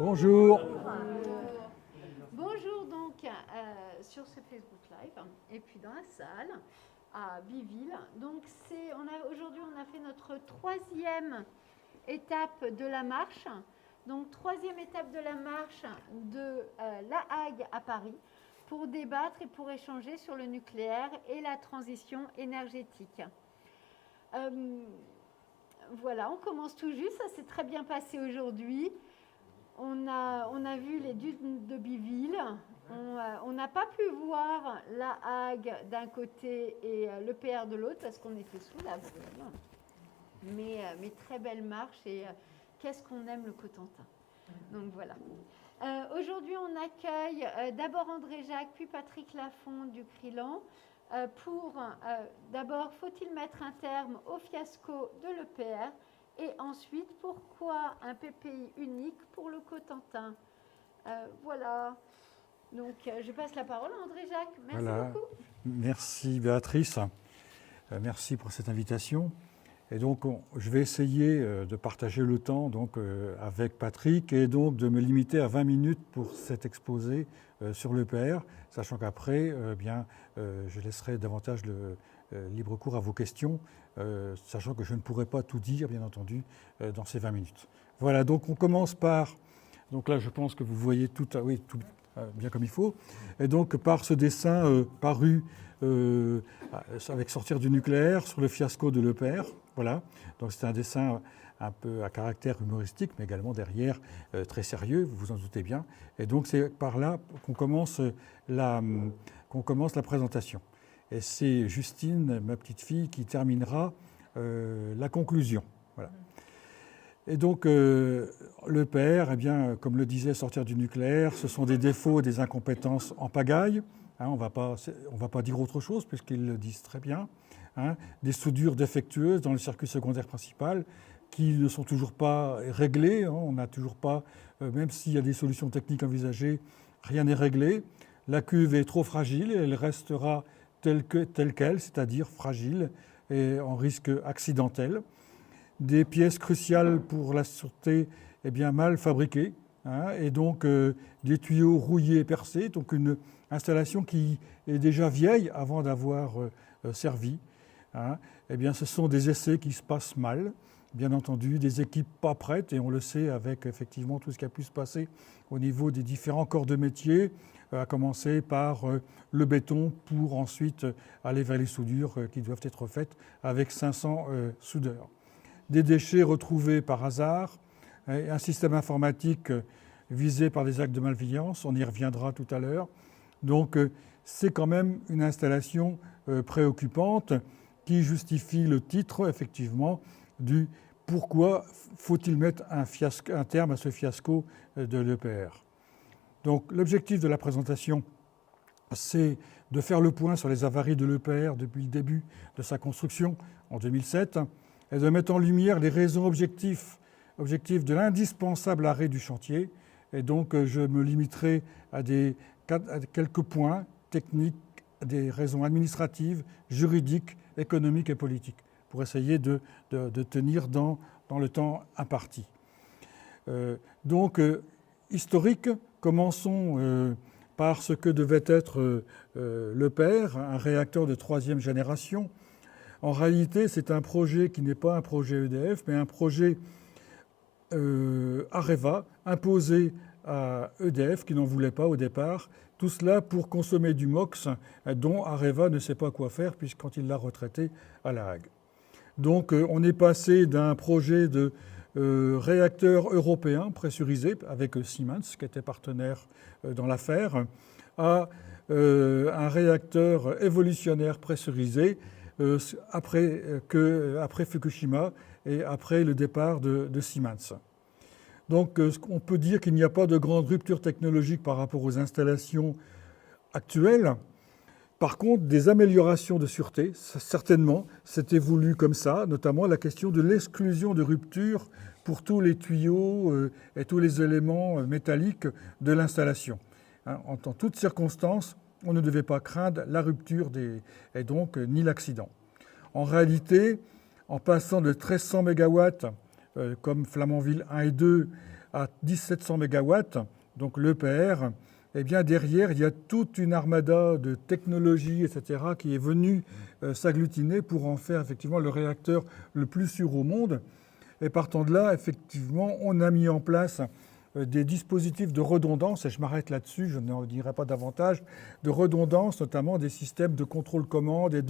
Bonjour. Bonjour donc sur ce Facebook Live et puis dans la salle à Biville. Donc aujourd'hui on a fait notre troisième étape de la marche. Donc troisième étape de la marche de La Hague à Paris pour débattre et pour échanger sur le nucléaire et la transition énergétique. Voilà, on commence tout juste, ça s'est très bien passé aujourd'hui. On a vu les dunes de Biville. On n'a pas pu voir La Hague d'un côté et l'EPR de l'autre parce qu'on était sous la brume. Mais très belle marche et qu'est-ce qu'on aime le Cotentin. Donc voilà. Aujourd'hui, on accueille d'abord André Jacques, puis Patrick Lafont du Crilan. D'abord, faut-il mettre un terme au fiasco de l'EPR ? Et ensuite, pourquoi un PPI unique pour le Cotentin ? Voilà. Donc, je passe la parole à André Jacques. Merci beaucoup. Merci Béatrice. Merci pour cette invitation. Et donc, je vais essayer de partager le temps avec Patrick et donc de me limiter à 20 minutes pour cet exposé sur l'EPR, sachant qu'après, je laisserai davantage le libre cours à vos questions, sachant que je ne pourrai pas tout dire, bien entendu, dans ces 20 minutes. Voilà, donc on commence par... Donc là, je pense que vous voyez tout bien comme il faut. Et donc, par ce dessin paru avec Sortir du nucléaire sur le fiasco de l'EPR. Voilà. Donc, c'est un dessin un peu à caractère humoristique, mais également derrière très sérieux, vous vous en doutez bien. Et donc, c'est par là qu'on commence la présentation. Et c'est Justine, ma petite fille, qui terminera la conclusion. Voilà. Et donc, l'EPR, comme le disait Sortir du nucléaire, ce sont des défauts, des incompétences en pagaille. On va pas dire autre chose, puisqu'ils le disent très bien. Des soudures défectueuses dans le circuit secondaire principal qui ne sont toujours pas réglées. On n'a toujours pas, même s'il y a des solutions techniques envisagées, rien n'est réglé. La cuve est trop fragile et elle restera telle qu'elle, c'est-à-dire fragile et en risque accidentel. Des pièces cruciales pour la sûreté mal fabriquées, et donc des tuyaux rouillés et percés, donc une installation qui est déjà vieille avant d'avoir servi. Ce sont des essais qui se passent mal, bien entendu, des équipes pas prêtes, et on le sait avec effectivement tout ce qui a pu se passer au niveau des différents corps de métier, à commencer par le béton pour ensuite aller vers les soudures qui doivent être faites avec 500 soudeurs. Des déchets retrouvés par hasard, un système informatique visé par des actes de malveillance, on y reviendra tout à l'heure. Donc c'est quand même une installation préoccupante qui justifie le titre, effectivement, du « Pourquoi faut-il mettre un terme à ce fiasco de l'EPR ?» Donc l'objectif de la présentation, c'est de faire le point sur les avaries de l'EPR depuis le début de sa construction en 2007, et de mettre en lumière les raisons objectives de l'indispensable arrêt du chantier. Et donc, je me limiterai à quelques points techniques, des raisons administratives, juridiques, économiques et politiques, pour essayer de tenir dans le temps imparti. Historique, commençons par ce que devait être l'EPR, un réacteur de 3e génération. En réalité, c'est un projet qui n'est pas un projet EDF, mais un projet Areva, imposé à EDF, qui n'en voulait pas au départ. Tout cela pour consommer du MOX, dont Areva ne sait pas quoi faire, puisque quand il l'a retraité à La Hague. Donc, on est passé d'un projet de réacteur européen pressurisé, avec Siemens, qui était partenaire dans l'affaire, à un réacteur évolutionnaire pressurisé, après Fukushima et après le départ de Siemens. Donc on peut dire qu'il n'y a pas de grande rupture technologique par rapport aux installations actuelles. Par contre, des améliorations de sûreté, certainement, c'était voulu comme ça, notamment la question de l'exclusion de rupture pour tous les tuyaux et tous les éléments métalliques de l'installation. En toutes circonstances, on ne devait pas craindre la rupture et donc ni l'accident. En réalité, en passant de 1300 MW comme Flamanville 1 et 2 à 1700 MW, donc l'EPR, eh bien derrière, il y a toute une armada de technologies, etc., qui est venue s'agglutiner pour en faire effectivement le réacteur le plus sûr au monde. Et partant de là, effectivement, on a mis en place des dispositifs de redondance, et je m'arrête là-dessus, je n'en dirai pas davantage, de redondance, notamment des systèmes de contrôle-commande et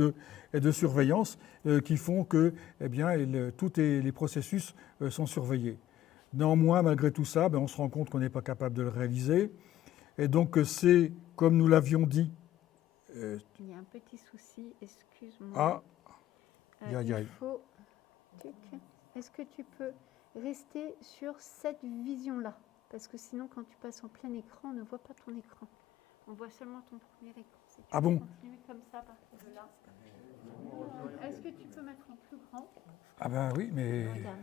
de surveillance qui font que eh bien, tous les processus sont surveillés. Néanmoins, malgré tout ça, on se rend compte qu'on n'est pas capable de le réaliser. Et donc, c'est, comme nous l'avions dit... Il y a un petit souci, excuse-moi. Ah, il faut... Est-ce que tu peux rester sur cette vision-là? Parce que sinon, quand tu passes en plein écran, on ne voit pas ton écran. On voit seulement ton premier écran. Si tu ah bon? Continuer comme ça à partir de là. Est-ce que tu peux mettre en plus grand? Ah ben oui, mais... Regarde,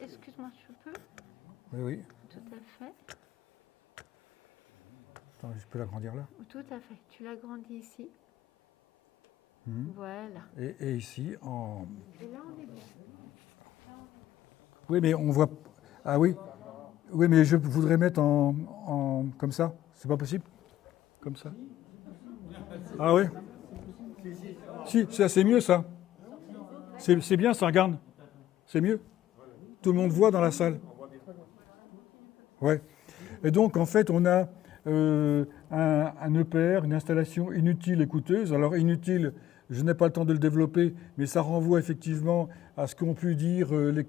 excuse-moi, je peux? Oui, oui. Tout à fait. Attends, je peux l'agrandir là? Tout à fait. Tu l'agrandis ici. Voilà. Et ici, en... Et là, on est bien. Oui, mais on voit... Ah oui. Oui, mais je voudrais mettre en comme ça. C'est pas possible? Comme ça? Ah oui? Si, c'est mieux ça. C'est bien ça, regarde. C'est mieux. Tout le monde voit dans la salle. Ouais. Et donc, en fait, on a un EPR, une installation inutile et coûteuse. Alors, inutile, je n'ai pas le temps de le développer, mais ça renvoie effectivement à ce qu'ont pu dire les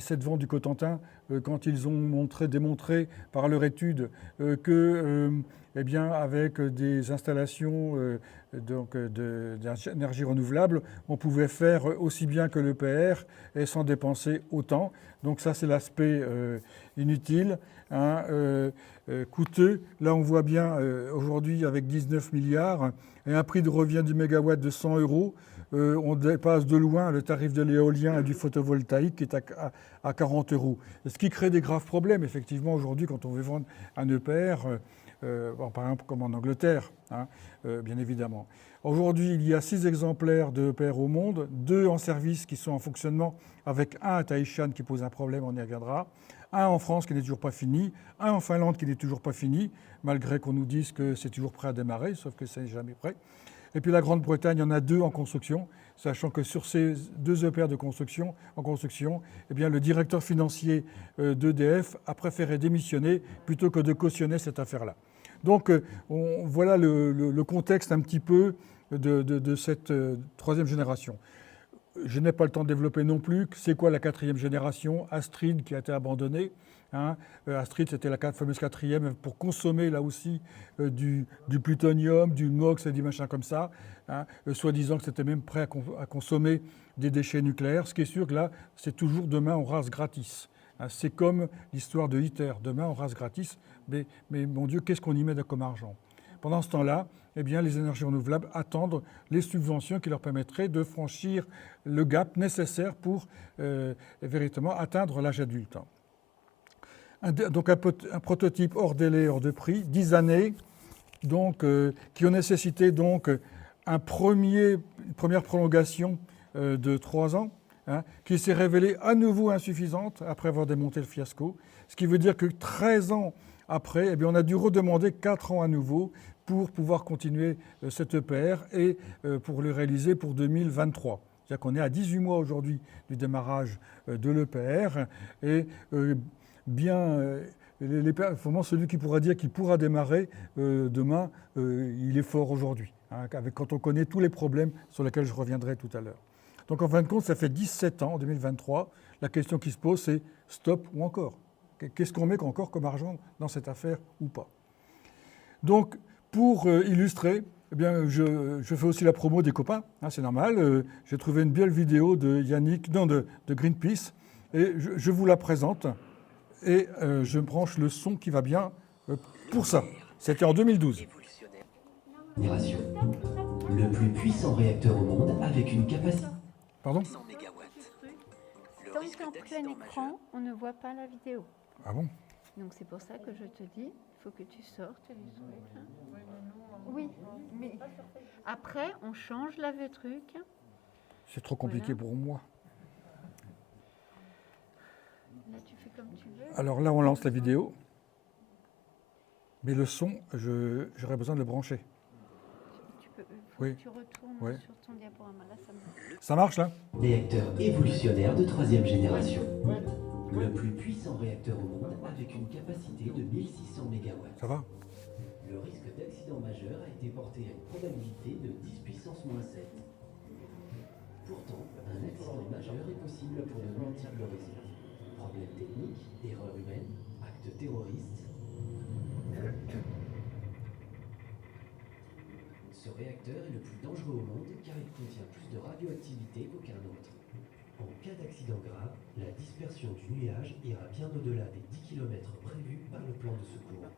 7 vents du Cotentin quand ils ont démontré par leur étude que, eh bien, avec des installations d'énergie renouvelable, on pouvait faire aussi bien que l'EPR et sans dépenser autant. Donc ça, c'est l'aspect inutile, coûteux. Là, on voit bien aujourd'hui avec 19 milliards et un prix de revient du mégawatt de 100 €. On dépasse de loin le tarif de l'éolien et du photovoltaïque qui est à 40 €. Ce qui crée des graves problèmes, effectivement, aujourd'hui, quand on veut vendre un EPR, par exemple comme en Angleterre, bien évidemment. Aujourd'hui, il y a 6 exemplaires de EPR au monde, 2 en service qui sont en fonctionnement, avec un à Taishan qui pose un problème, on y reviendra, un en France qui n'est toujours pas fini, un en Finlande qui n'est toujours pas fini, malgré qu'on nous dise que c'est toujours prêt à démarrer, sauf que ça n'est jamais prêt. Et puis la Grande-Bretagne, il y en a 2 en construction, sachant que sur ces 2 EPR en construction, eh bien, le directeur financier d'EDF a préféré démissionner plutôt que de cautionner cette affaire-là. Donc voilà le contexte un petit peu de cette 3e génération. Je n'ai pas le temps de développer non plus. C'est quoi la 4e génération? Astrid qui a été abandonnée. Astrid, c'était la fameuse 4e pour consommer là aussi du plutonium, du MOX et du machin comme ça, soi-disant que c'était même prêt à consommer des déchets nucléaires. Ce qui est sûr que là, c'est toujours demain on rase gratis. C'est comme l'histoire de ITER. Demain on rase gratis, mais mon Dieu, qu'est-ce qu'on y met comme argent? Pendant ce temps-là, eh bien, les énergies renouvelables attendent les subventions qui leur permettraient de franchir le gap nécessaire pour véritablement atteindre l'âge adulte. Donc un prototype hors délai, hors de prix, 10 années, donc, qui ont nécessité donc une première prolongation de 3 ans, qui s'est révélée à nouveau insuffisante après avoir démonté le fiasco. Ce qui veut dire que 13 ans après, eh bien, on a dû redemander 4 ans à nouveau pour pouvoir continuer cet EPR et pour le réaliser pour 2023. C'est-à-dire qu'on est à 18 mois aujourd'hui du démarrage de l'EPR et vraiment celui qui pourra dire qu'il pourra démarrer demain, il est fort aujourd'hui, quand on connaît tous les problèmes sur lesquels je reviendrai tout à l'heure. Donc en fin de compte, ça fait 17 ans, en 2023, la question qui se pose, c'est stop ou encore? Qu'est-ce qu'on met encore comme argent dans cette affaire ou pas? Donc, pour illustrer, eh bien, je fais aussi la promo des copains, c'est normal. J'ai trouvé une belle vidéo de de Greenpeace, et je vous la présente. Et je branche le son qui va bien pour ça. C'était en 2012. Le plus puissant réacteur au monde avec une capacité... Pardon? 100 MW. Tant que tu es en plein écran, on ne voit pas la vidéo. Ah bon? Donc c'est pour ça que je te dis, il faut que tu sortes les trucs. Oui, mais après, on change le truc. C'est trop compliqué pour moi. comme tu veux. Alors là, on lance la vidéo. Mais le son, j'aurais besoin de le brancher. Tu peux, Oui. tu retournes Oui. sur ton diaporama. Là, ça marche. Ça marche là? Réacteur évolutionnaire de 3e génération. Le plus puissant réacteur au monde avec une capacité de 1600 MW. Ça va? Le risque d'accident majeur a été porté à une probabilité de 10 puissance moins 7. Pourtant, un accident majeur est possible pour de multiples raisons. Problèmes techniques, erreurs humaines, actes terroristes. Ce réacteur est le plus dangereux au monde car il contient plus de radioactivité qu'aucun autre. En cas d'accident grave, la dispersion du nuage ira bien au-delà des 10 km prévus par le plan de secours.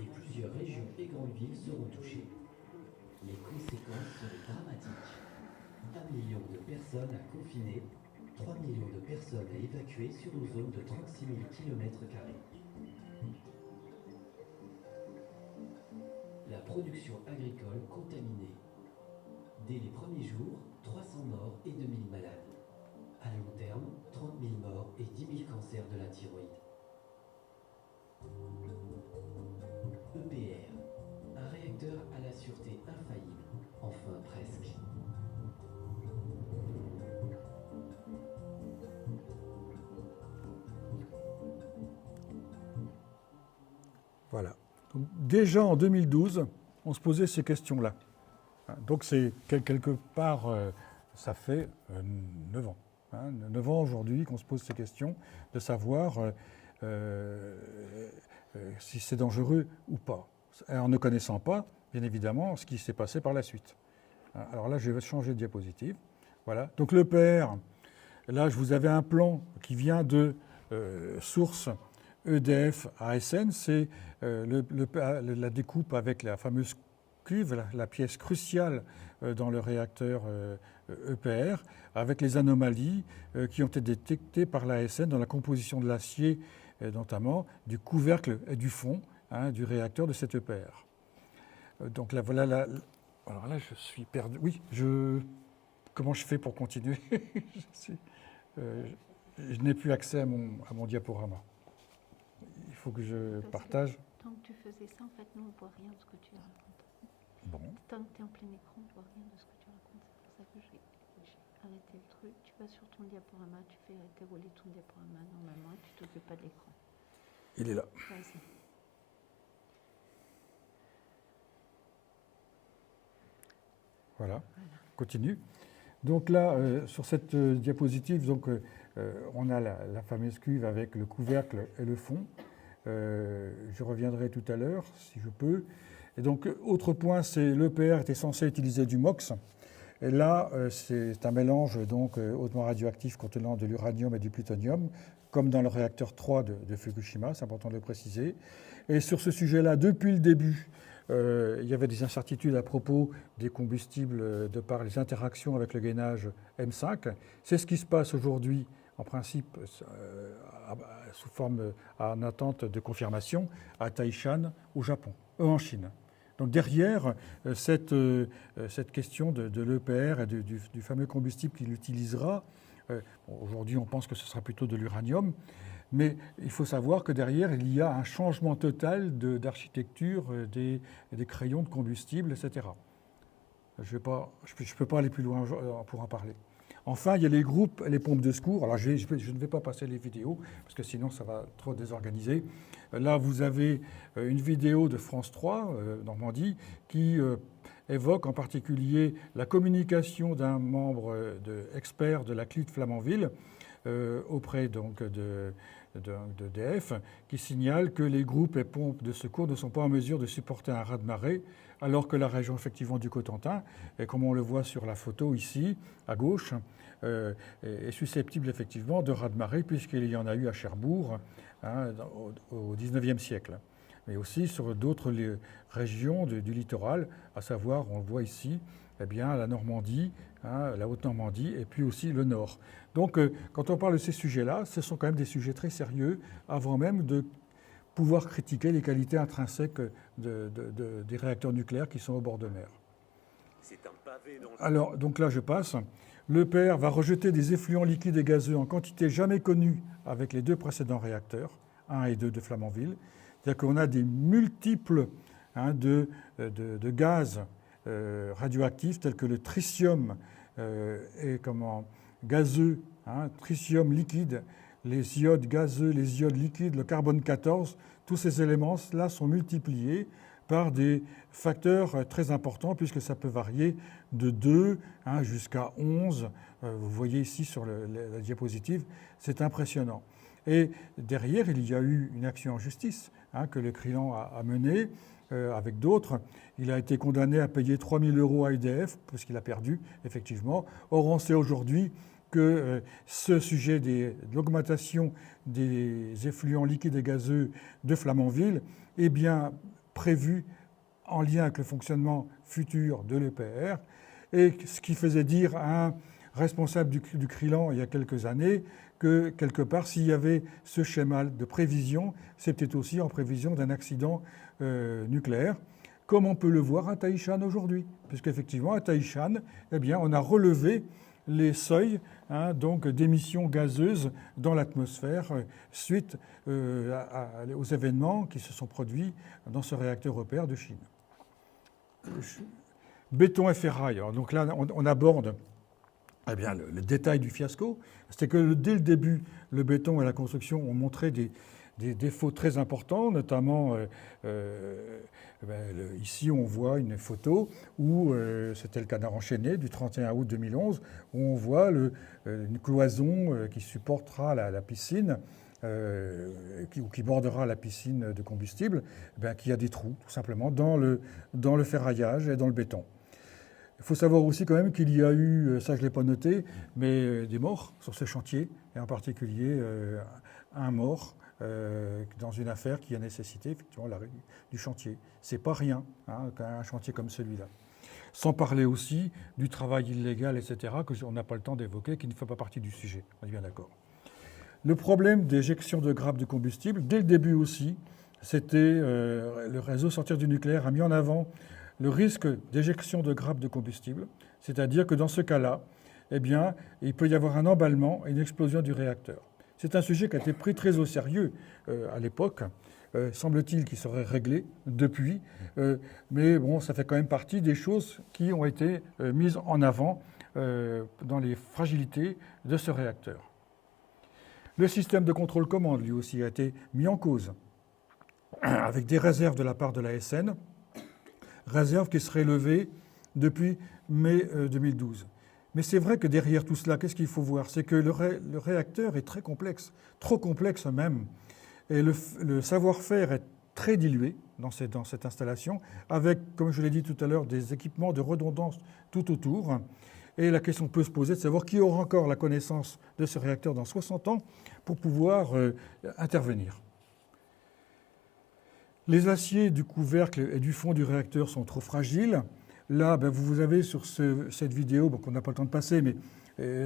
Et plusieurs régions et grandes villes seront touchées. Les conséquences seraient dramatiques. 1 million de personnes à confiner, 3 millions de personnes à évacuer sur une zone de 36 000 km². La production agricole contaminée. Dès les premiers jours, 300 morts et 2000 malades. À long terme, 30 000 morts et 10 000 cancers de la thyroïde. EPR, un réacteur à la sûreté infaillible, enfin presque. Voilà. Donc, déjà en 2012, on se posait ces questions-là. Donc c'est quelque part, ça fait 9 ans. 9 ans aujourd'hui qu'on se pose ces questions, de savoir si c'est dangereux ou pas. En ne connaissant pas, bien évidemment, ce qui s'est passé par la suite. Alors là, je vais changer de diapositive. Voilà. Donc l'EPR, là, je vous avais un plan qui vient de source EDF ASN, c'est la découpe avec la fameuse cuve, la pièce cruciale dans le réacteur EPR, avec les anomalies qui ont été détectées par l'ASN dans la composition de l'acier, notamment du couvercle et du fond du réacteur de cet EPR. Donc là, voilà la... Alors là, je suis perdu. Oui, comment je fais pour continuer? Je n'ai plus accès à mon diaporama. Il faut que je partage. Tant que tu faisais ça, en fait, nous, on ne voit rien de ce que tu racontes. Bon. Tant que tu es en plein écran, on ne voit rien de ce que tu racontes. C'est pour ça que j'ai arrêté le truc. Tu vas sur ton diaporama, tu fais dérouler ton diaporama normalement et tu ne t'occupes pas de l'écran. Il est là. Vas-y. Voilà. Continue. Donc là, sur cette diapositive, donc, on a la fameuse cuve avec le couvercle et le fond. Je reviendrai tout à l'heure, si je peux. Et donc, autre point, c'est l'EPR était censé utiliser du MOX. Et là, c'est un mélange donc, hautement radioactif contenant de l'uranium et du plutonium, comme dans le réacteur 3 de Fukushima, c'est important de le préciser. Et sur ce sujet-là, depuis le début, il y avait des incertitudes à propos des combustibles de par les interactions avec le gainage M5. C'est ce qui se passe aujourd'hui, en principe, sous forme en attente de confirmation, à Taishan, au Japon, en Chine. Donc derrière cette question de l'EPR et du fameux combustible qu'il utilisera, aujourd'hui on pense que ce sera plutôt de l'uranium, mais il faut savoir que derrière il y a un changement total d'architecture des crayons de combustible, etc. Je ne peux pas aller plus loin pour en parler. Enfin, il y a les groupes et les pompes de secours. Alors, je ne vais pas passer les vidéos, parce que sinon, ça va trop désorganiser. Là, vous avez une vidéo de France 3, Normandie, qui évoque en particulier la communication d'un membre expert de la CLI de Flamanville auprès donc, d'EDF, qui signale que les groupes et pompes de secours ne sont pas en mesure de supporter un raz-de-marée, alors que la région effectivement du Cotentin, et comme on le voit sur la photo ici, à gauche, est susceptible effectivement de raz-de-marée, puisqu'il y en a eu à Cherbourg au XIXe siècle. Mais aussi sur d'autres régions du littoral, à savoir, on le voit ici, eh bien, la Normandie, la Haute-Normandie, et puis aussi le Nord. Donc, quand on parle de ces sujets-là, ce sont quand même des sujets très sérieux, avant même de pouvoir critiquer les qualités intrinsèques des réacteurs nucléaires qui sont au bord de mer. Alors, donc là, je passe. L'EPR va rejeter des effluents liquides et gazeux en quantité jamais connue avec les 2 précédents réacteurs, 1 et 2 de Flamanville. C'est-à-dire qu'on a des multiples de gaz radioactifs tels que le tritium gazeux, tritium liquide, les iodes gazeux, les iodes liquides, le carbone 14. Tous ces éléments-là sont multipliés par des facteurs très importants puisque ça peut varier de 2 jusqu'à 11. Vous voyez ici sur la diapositive, c'est impressionnant. Et derrière, il y a eu une action en justice que le Crilan a menée avec d'autres. Il a été condamné à payer 3 000 € à EDF parce qu'il a perdu, effectivement. Or, on sait aujourd'hui que ce sujet de l'augmentation des effluents liquides et gazeux de Flamanville est bien prévu en lien avec le fonctionnement futur de l'EPR, et ce qui faisait dire à un responsable du Crilan il y a quelques années que quelque part, s'il y avait ce schéma de prévision, c'était aussi en prévision d'un accident nucléaire, comme on peut le voir à Taïchan aujourd'hui, puisqu'effectivement à Taïchan, eh bien, on a relevé les seuils donc d'émissions gazeuses dans l'atmosphère suite aux événements qui se sont produits dans ce réacteur EPR de Chine. Béton et ferraille. Alors, donc là, on aborde bien, le détail du fiasco. C'était que dès le début, le béton et la construction ont montré des défauts très importants, notamment ici on voit une photo où c'était le canard enchaîné du 31 août 2011, où on voit une cloison qui supportera la piscine, qui bordera la piscine de combustible, qui a des trous tout simplement dans le ferraillage et dans le béton. Il faut savoir aussi quand même qu'il y a eu, ça je ne l'ai pas noté, mais des morts sur ce chantier, et en particulier un mort dans une affaire qui a nécessité effectivement l'arrêt du chantier. Ce n'est pas rien, un chantier comme celui-là. Sans parler aussi du travail illégal, etc., qu'on n'a pas le temps d'évoquer, qui ne fait pas partie du sujet. On est bien d'accord. Le problème d'éjection de grappes de combustible, dès le début aussi, c'était le réseau Sortir du nucléaire a mis en avant le risque d'éjection de grappes de combustible, c'est-à-dire que dans ce cas-là, eh bien, il peut y avoir un emballement et une explosion du réacteur. C'est un sujet qui a été pris très au sérieux à l'époque, semble-t-il qu'il serait réglé depuis, mais bon, ça fait quand même partie des choses qui ont été mises en avant dans les fragilités de ce réacteur. Le système de contrôle-commande, lui aussi, a été mis en cause, avec des réserves de la part de la SN, réserve qui serait levée depuis mai 2012. Mais c'est vrai que derrière tout cela, qu'est-ce qu'il faut voir? C'est que le réacteur est très complexe, trop complexe même, et le savoir-faire est très dilué dans cette installation, avec, comme je l'ai dit tout à l'heure, des équipements de redondance tout autour. Et la question peut se poser de savoir qui aura encore la connaissance de ce réacteur dans 60 ans pour pouvoir intervenir. Les aciers du couvercle et du fond du réacteur sont trop fragiles. Là, vous avez sur cette vidéo, qu'on n'a pas le temps de passer, mais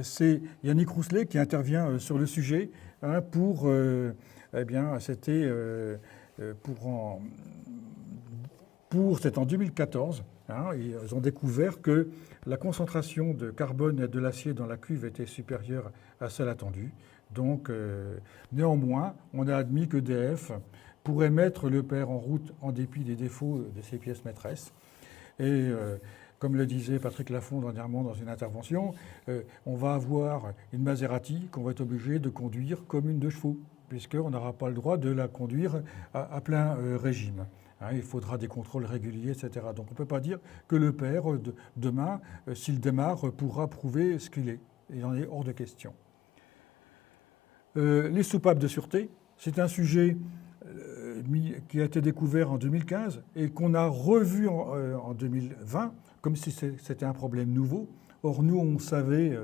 c'est Yannick Rousselet qui intervient sur le sujet pour, c'était c'était en 2014. Ils ont découvert que la concentration de carbone et de l'acier dans la cuve était supérieure à celle attendue. Donc, néanmoins, on a admis que EDF pourrait mettre l'EPR en route en dépit des défauts de ses pièces maîtresses. Et comme le disait Patrick Laffont dernièrement dans une intervention, on va avoir une Maserati qu'on va être obligé de conduire comme une 2 chevaux, puisqu'on n'aura pas le droit de la conduire à plein régime. Il faudra des contrôles réguliers, etc. Donc on ne peut pas dire que l'EPR, demain, s'il démarre, pourra prouver ce qu'il est. Il en est hors de question. Les soupapes de sûreté, c'est un sujet qui a été découvert en 2015 et qu'on a revu en 2020, comme si c'était un problème nouveau. Or, nous, on savait,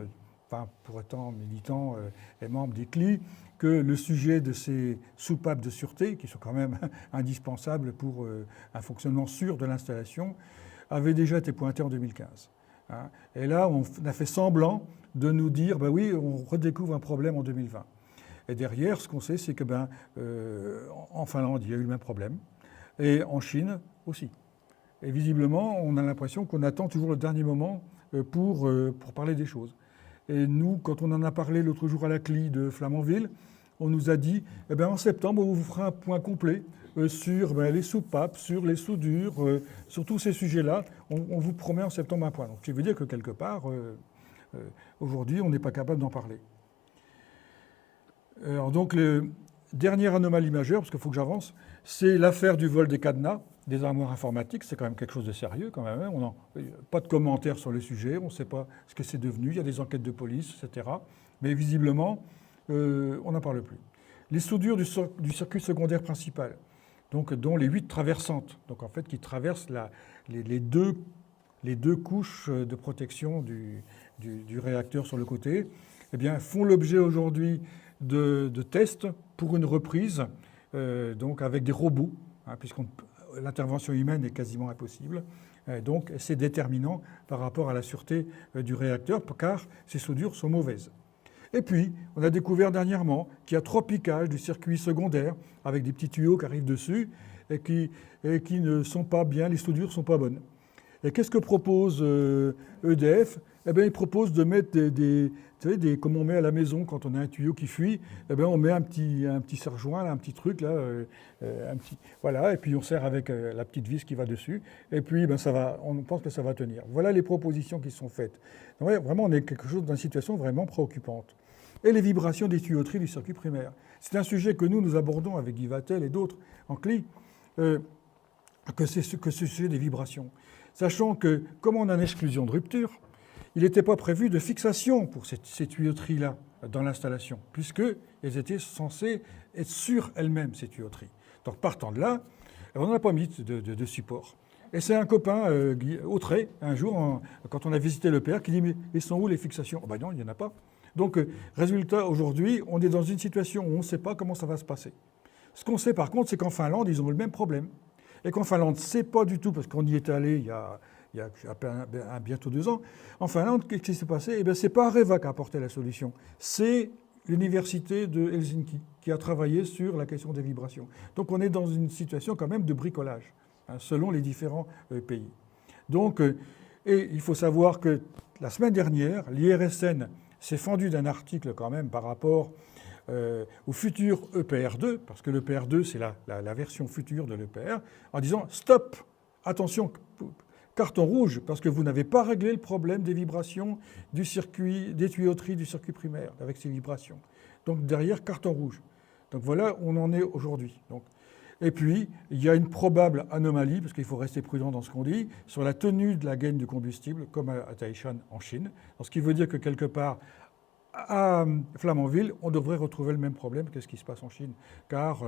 pour étant militant et membre d'ICLI, que le sujet de ces soupapes de sûreté, qui sont quand même indispensables pour un fonctionnement sûr de l'installation, avait déjà été pointé en 2015. Et là, on a fait semblant de nous dire, oui, on redécouvre un problème en 2020. Et derrière, ce qu'on sait, c'est que en Finlande, il y a eu le même problème, et en Chine aussi. Et visiblement, on a l'impression qu'on attend toujours le dernier moment pour parler des choses. Et nous, quand on en a parlé l'autre jour à la CLI de Flamanville, on nous a dit, eh bien, en septembre, on vous fera un point complet sur les soupapes, sur les soudures, sur tous ces sujets-là. On vous promet en septembre un point. Donc, ce qui veut dire que quelque part, aujourd'hui, on n'est pas capable d'en parler. Alors, donc, dernière anomalie majeure, parce qu'il faut que j'avance, c'est l'affaire du vol des cadenas, des armoires informatiques. C'est quand même quelque chose de sérieux, quand même. Pas de commentaires sur le sujet, on ne sait pas ce que c'est devenu. Il y a des enquêtes de police, etc. Mais visiblement, on n'en parle plus. Les soudures du circuit secondaire principal, donc, dont les 8 traversantes, donc en fait qui traversent les deux couches de protection du réacteur sur le côté, eh bien, font l'objet aujourd'hui de tests pour une reprise, donc avec des robots, puisque l'intervention humaine est quasiment impossible. Donc c'est déterminant par rapport à la sûreté du réacteur, car ces soudures sont mauvaises. Et puis, on a découvert dernièrement qu'il y a 3 piquages du circuit secondaire avec des petits tuyaux qui arrivent dessus et qui ne sont pas bien, les soudures ne sont pas bonnes. Et qu'est-ce que propose EDF ? Eh bien, il propose de mettre comme on met à la maison quand on a un tuyau qui fuit, eh bien, on met un petit serre-joint, un petit truc, là, voilà, et puis on serre avec la petite vis qui va dessus, et puis on pense que ça va tenir. Voilà les propositions qui sont faites. Donc, vraiment, on est quelque chose dans une situation vraiment préoccupante. Et les vibrations des tuyauteries du circuit primaire. C'est un sujet que nous abordons avec Guy Vatel et d'autres en CLI, que ce sujet des vibrations. Sachant que, comme on a une exclusion de rupture, il n'était pas prévu de fixation pour ces tuyauteries-là dans l'installation, puisqu'elles étaient censées être sur elles-mêmes, ces tuyauteries. Donc partant de là, on n'a pas mis de support. Et c'est un copain, Autrey, un jour, quand on a visité le PR, qui dit « Mais ils sont où les fixations ?» Oh ben non, il n'y en a pas. Donc, résultat, aujourd'hui, on est dans une situation où on ne sait pas comment ça va se passer. Ce qu'on sait par contre, c'est qu'en Finlande, ils ont le même problème. Et qu'en Finlande, ce n'est pas du tout, parce qu'on y est allé il y a bientôt 2 ans. En Finlande, qu'est-ce qui s'est passé ? Eh bien, ce n'est pas Areva qui a apporté la solution. C'est l'université de Helsinki qui a travaillé sur la question des vibrations. Donc, on est dans une situation quand même de bricolage, selon les différents pays. Donc, et il faut savoir que la semaine dernière, l'IRSN s'est fendu d'un article quand même par rapport au futur EPR2, parce que l'EPR2, c'est la version future de l'EPR, en disant « Stop, attention, carton rouge, parce que vous n'avez pas réglé le problème des vibrations du circuit, des tuyauteries du circuit primaire, avec ces vibrations. Donc derrière, carton rouge. » Donc voilà où on en est aujourd'hui. Et puis, il y a une probable anomalie, parce qu'il faut rester prudent dans ce qu'on dit, sur la tenue de la gaine du combustible, comme à Taishan en Chine. Ce qui veut dire que quelque part, à Flamanville, on devrait retrouver le même problème que ce qui se passe en Chine. Car,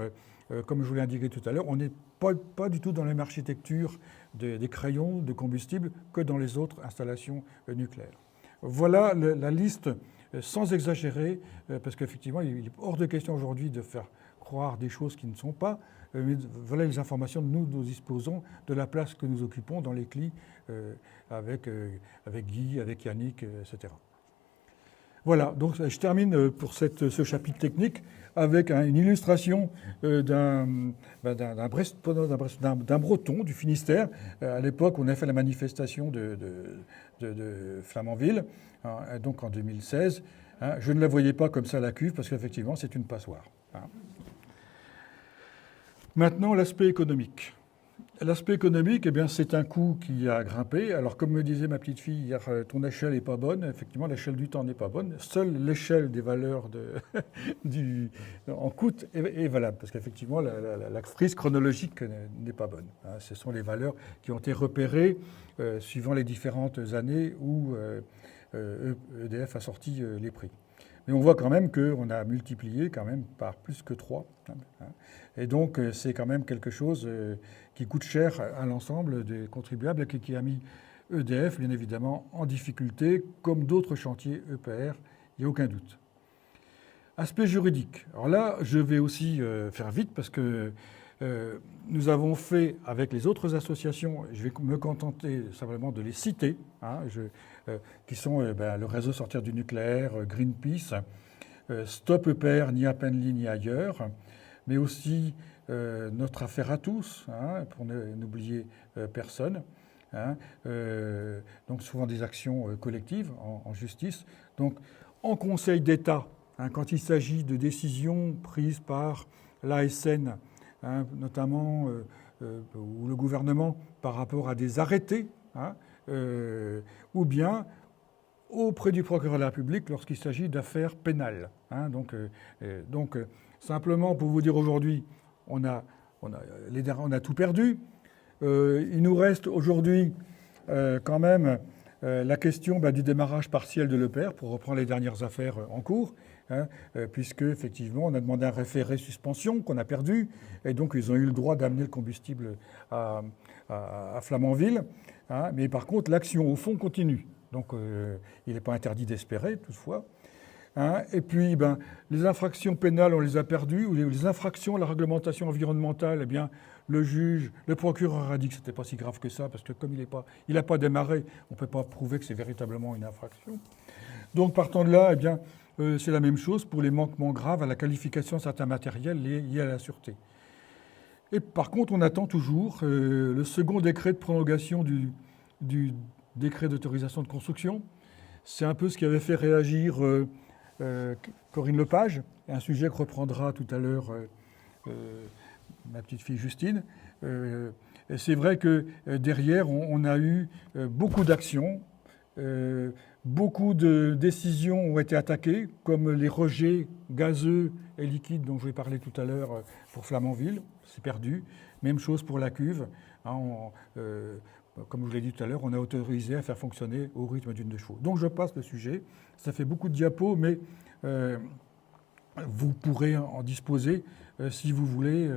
comme je vous l'ai indiqué tout à l'heure, on n'est pas du tout dans la même architecture des crayons de combustible que dans les autres installations nucléaires. Voilà la liste, sans exagérer, parce qu'effectivement, il est hors de question aujourd'hui de faire croire des choses qui ne sont pas. Mais voilà les informations que nous disposons de la place que nous occupons dans les CLI avec Guy, avec Yannick, etc. Voilà, donc je termine pour ce chapitre technique avec une illustration d'un Breton du Finistère. À l'époque, on a fait la manifestation de Flamanville, donc en 2016. Je ne la voyais pas comme ça à la cuve parce qu'effectivement, c'est une passoire. Maintenant, l'aspect économique. L'aspect économique, eh bien, c'est un coût qui a grimpé. Alors, comme me disait ma petite fille hier, ton échelle n'est pas bonne. Effectivement, l'échelle du temps n'est pas bonne. Seule l'échelle des valeurs en coût est valable, parce qu'effectivement, la frise chronologique n'est pas bonne. Ce sont les valeurs qui ont été repérées suivant les différentes années où EDF a sorti les prix. Mais on voit quand même qu'on a multiplié quand même par plus que 3. Et donc, c'est quand même quelque chose qui coûte cher à l'ensemble des contribuables et qui a mis EDF, bien évidemment, en difficulté, comme d'autres chantiers EPR, il n'y a aucun doute. Aspect juridique. Alors là, je vais aussi faire vite parce que nous avons fait, avec les autres associations, je vais me contenter simplement de les citer, qui sont le réseau Sortir du nucléaire, Greenpeace, Stop EPR, ni à Penly ni ailleurs, mais aussi notre affaire à tous, hein, pour n'oublier personne. Hein, donc souvent des actions collectives en justice. Donc en Conseil d'État, hein, quand il s'agit de décisions prises par l'ASN, hein, notamment ou le gouvernement par rapport à des arrêtés, hein, ou bien auprès du procureur de la République lorsqu'il s'agit d'affaires pénales. Hein, donc simplement pour vous dire aujourd'hui, on a tout perdu. Il nous reste aujourd'hui quand même la question du démarrage partiel de l'EPR, pour reprendre les dernières affaires en cours, hein, puisque effectivement on a demandé un référé suspension qu'on a perdu, et donc ils ont eu le droit d'amener le combustible à Flamanville, hein, mais par contre l'action au fond continue, donc il n'est pas interdit d'espérer toutefois. Hein, et puis, les infractions pénales, on les a perdues, ou les infractions à la réglementation environnementale, eh bien, le juge, le procureur a dit que ce n'était pas si grave que ça, parce que comme il n'a pas démarré, on ne peut pas prouver que c'est véritablement une infraction. Donc, partant de là, eh bien, c'est la même chose pour les manquements graves à la qualification de certains matériels liés à la sûreté. Et par contre, on attend toujours le second décret de prolongation du décret d'autorisation de construction. C'est un peu ce qui avait fait réagir Corinne Lepage, un sujet que reprendra tout à l'heure ma petite fille Justine. Et c'est vrai que derrière, on a eu beaucoup d'actions, beaucoup de décisions ont été attaquées, comme les rejets gazeux et liquides dont je vais parler tout à l'heure pour Flamanville, c'est perdu. Même chose pour la cuve. Hein, comme je vous l'ai dit tout à l'heure, on a autorisé à faire fonctionner au rythme d'une 2 chevaux. Donc je passe le sujet. Ça fait beaucoup de diapos, mais vous pourrez en disposer si vous voulez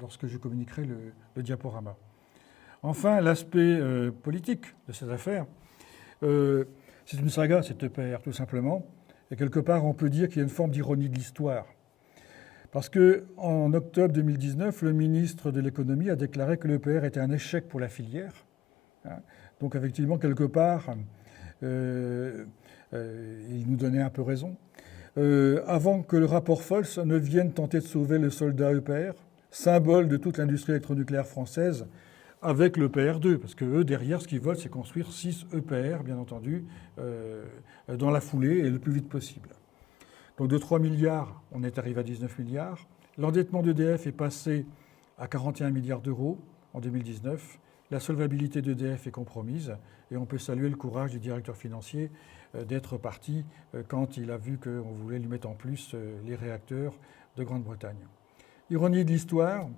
lorsque je communiquerai le diaporama. Enfin, l'aspect politique de cette affaire. C'est une saga, cette EPR, tout simplement. Et quelque part, on peut dire qu'il y a une forme d'ironie de l'histoire. Parce qu'en octobre 2019, le ministre de l'économie a déclaré que l'EPR était un échec pour la filière. Donc effectivement, quelque part, il nous donnait un peu raison. Avant que le rapport Folz ne vienne tenter de sauver le soldat EPR, symbole de toute l'industrie électronucléaire française, avec l'EPR 2, parce qu'eux, derrière, ce qu'ils veulent, c'est construire 6 EPR, bien entendu, dans la foulée et le plus vite possible. Donc de 3 milliards, on est arrivé à 19 milliards. L'endettement d'EDF est passé à 41 milliards d'euros en 2019. La solvabilité d'EDF est compromise et on peut saluer le courage du directeur financier d'être parti quand il a vu qu'on voulait lui mettre en plus les réacteurs de Grande-Bretagne. Ironie de l'histoire,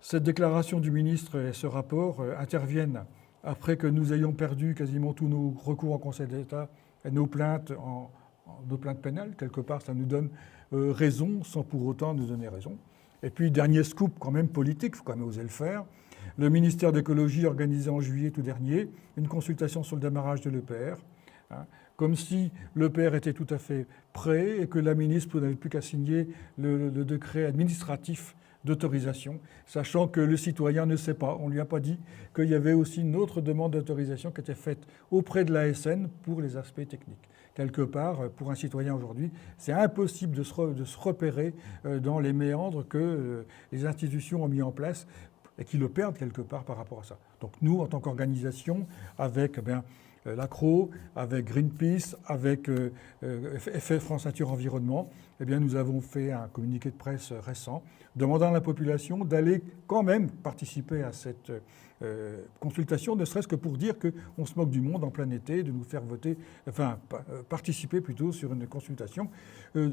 cette déclaration du ministre et ce rapport interviennent après que nous ayons perdu quasiment tous nos recours en Conseil d'État et nos plaintes pénales. Quelque part, ça nous donne raison sans pour autant nous donner raison. Et puis, dernier scoop quand même politique, il faut quand même oser le faire. Le ministère de l'écologie a organisé en juillet tout dernier une consultation sur le démarrage de l'EPR, hein, comme si l'EPR était tout à fait prêt et que la ministre n'avait plus qu'à signer le décret administratif d'autorisation, sachant que le citoyen ne sait pas, on ne lui a pas dit qu'il y avait aussi une autre demande d'autorisation qui était faite auprès de l'ASN pour les aspects techniques. Quelque part, pour un citoyen aujourd'hui, c'est impossible de se repérer dans les méandres que les institutions ont mis en place et qui le perdent quelque part par rapport à ça. Donc nous, en tant qu'organisation, avec l'ACRO, avec Greenpeace, avec France Nature Environnement, nous avons fait un communiqué de presse récent demandant à la population d'aller quand même participer à cette consultation, ne serait-ce que pour dire qu'on se moque du monde en plein été, de nous faire voter, participer plutôt sur une consultation,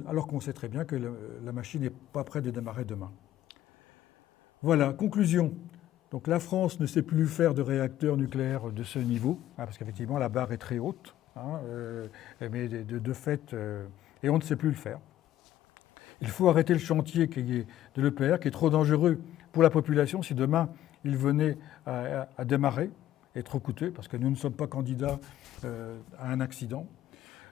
alors qu'on sait très bien que la machine n'est pas prête de démarrer demain. Voilà, conclusion. Donc la France ne sait plus faire de réacteurs nucléaires de ce niveau, parce qu'effectivement la barre est très haute, mais de fait, et on ne sait plus le faire. Il faut arrêter le chantier de l'EPR qui est trop dangereux pour la population si demain il venait à démarrer, et trop coûteux, parce que nous ne sommes pas candidats à un accident.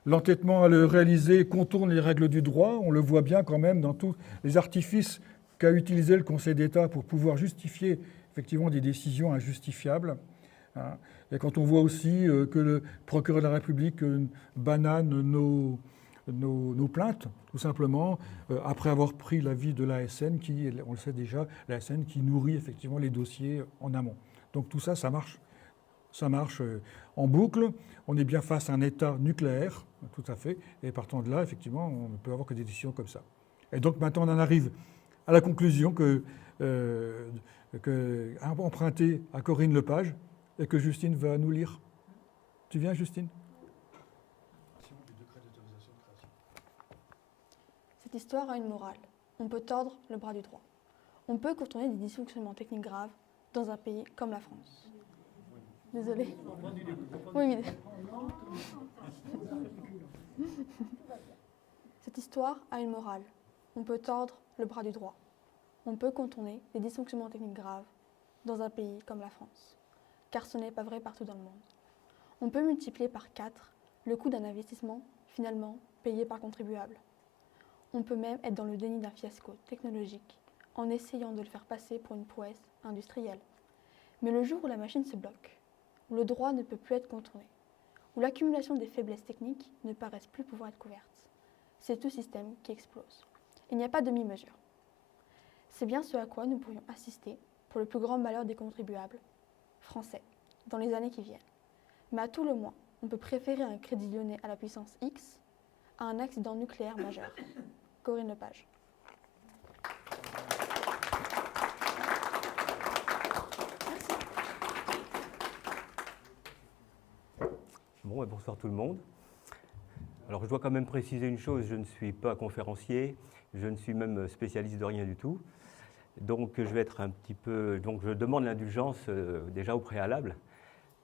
L'entêtement à le réaliser contourne les règles du droit, on le voit bien quand même dans tous les artifices qu'a utilisé le Conseil d'État pour pouvoir justifier effectivement des décisions injustifiables. Et quand on voit aussi que le procureur de la République banane nos plaintes, tout simplement, après avoir pris l'avis de l'ASN, qui, on le sait déjà, l'ASN qui nourrit effectivement les dossiers en amont. Donc tout ça, ça marche en boucle. On est bien face à un État nucléaire, tout à fait, et partant de là, effectivement, on ne peut avoir que des décisions comme ça. Et donc maintenant, on en arrive à la conclusion empruntée à Corinne Lepage et que Justine va nous lire. Tu viens, Justine ? Cette histoire a une morale. On peut tordre le bras du droit. On peut contourner des dysfonctionnements techniques graves dans un pays comme la France. Désolée. Oui. Cette histoire a une morale. On peut tordre le bras du droit. On peut contourner des dysfonctionnements techniques graves dans un pays comme la France. Car ce n'est pas vrai partout dans le monde. On peut multiplier par 4 le coût d'un investissement finalement payé par le contribuable. On peut même être dans le déni d'un fiasco technologique en essayant de le faire passer pour une prouesse industrielle. Mais le jour où la machine se bloque, où le droit ne peut plus être contourné, où l'accumulation des faiblesses techniques ne paraissent plus pouvoir être couvertes, c'est tout système qui explose. Il n'y a pas de demi-mesure. C'est bien ce à quoi nous pourrions assister pour le plus grand malheur des contribuables français dans les années qui viennent. Mais à tout le moins, on peut préférer un crédit lyonnais à la puissance X à un accident nucléaire majeur. Corinne Lepage. Bon, et bonsoir tout le monde. Alors je dois quand même préciser une chose, je ne suis pas conférencier, je ne suis même spécialiste de rien du tout. Donc je vais être un petit peu. Donc je demande l'indulgence déjà au préalable,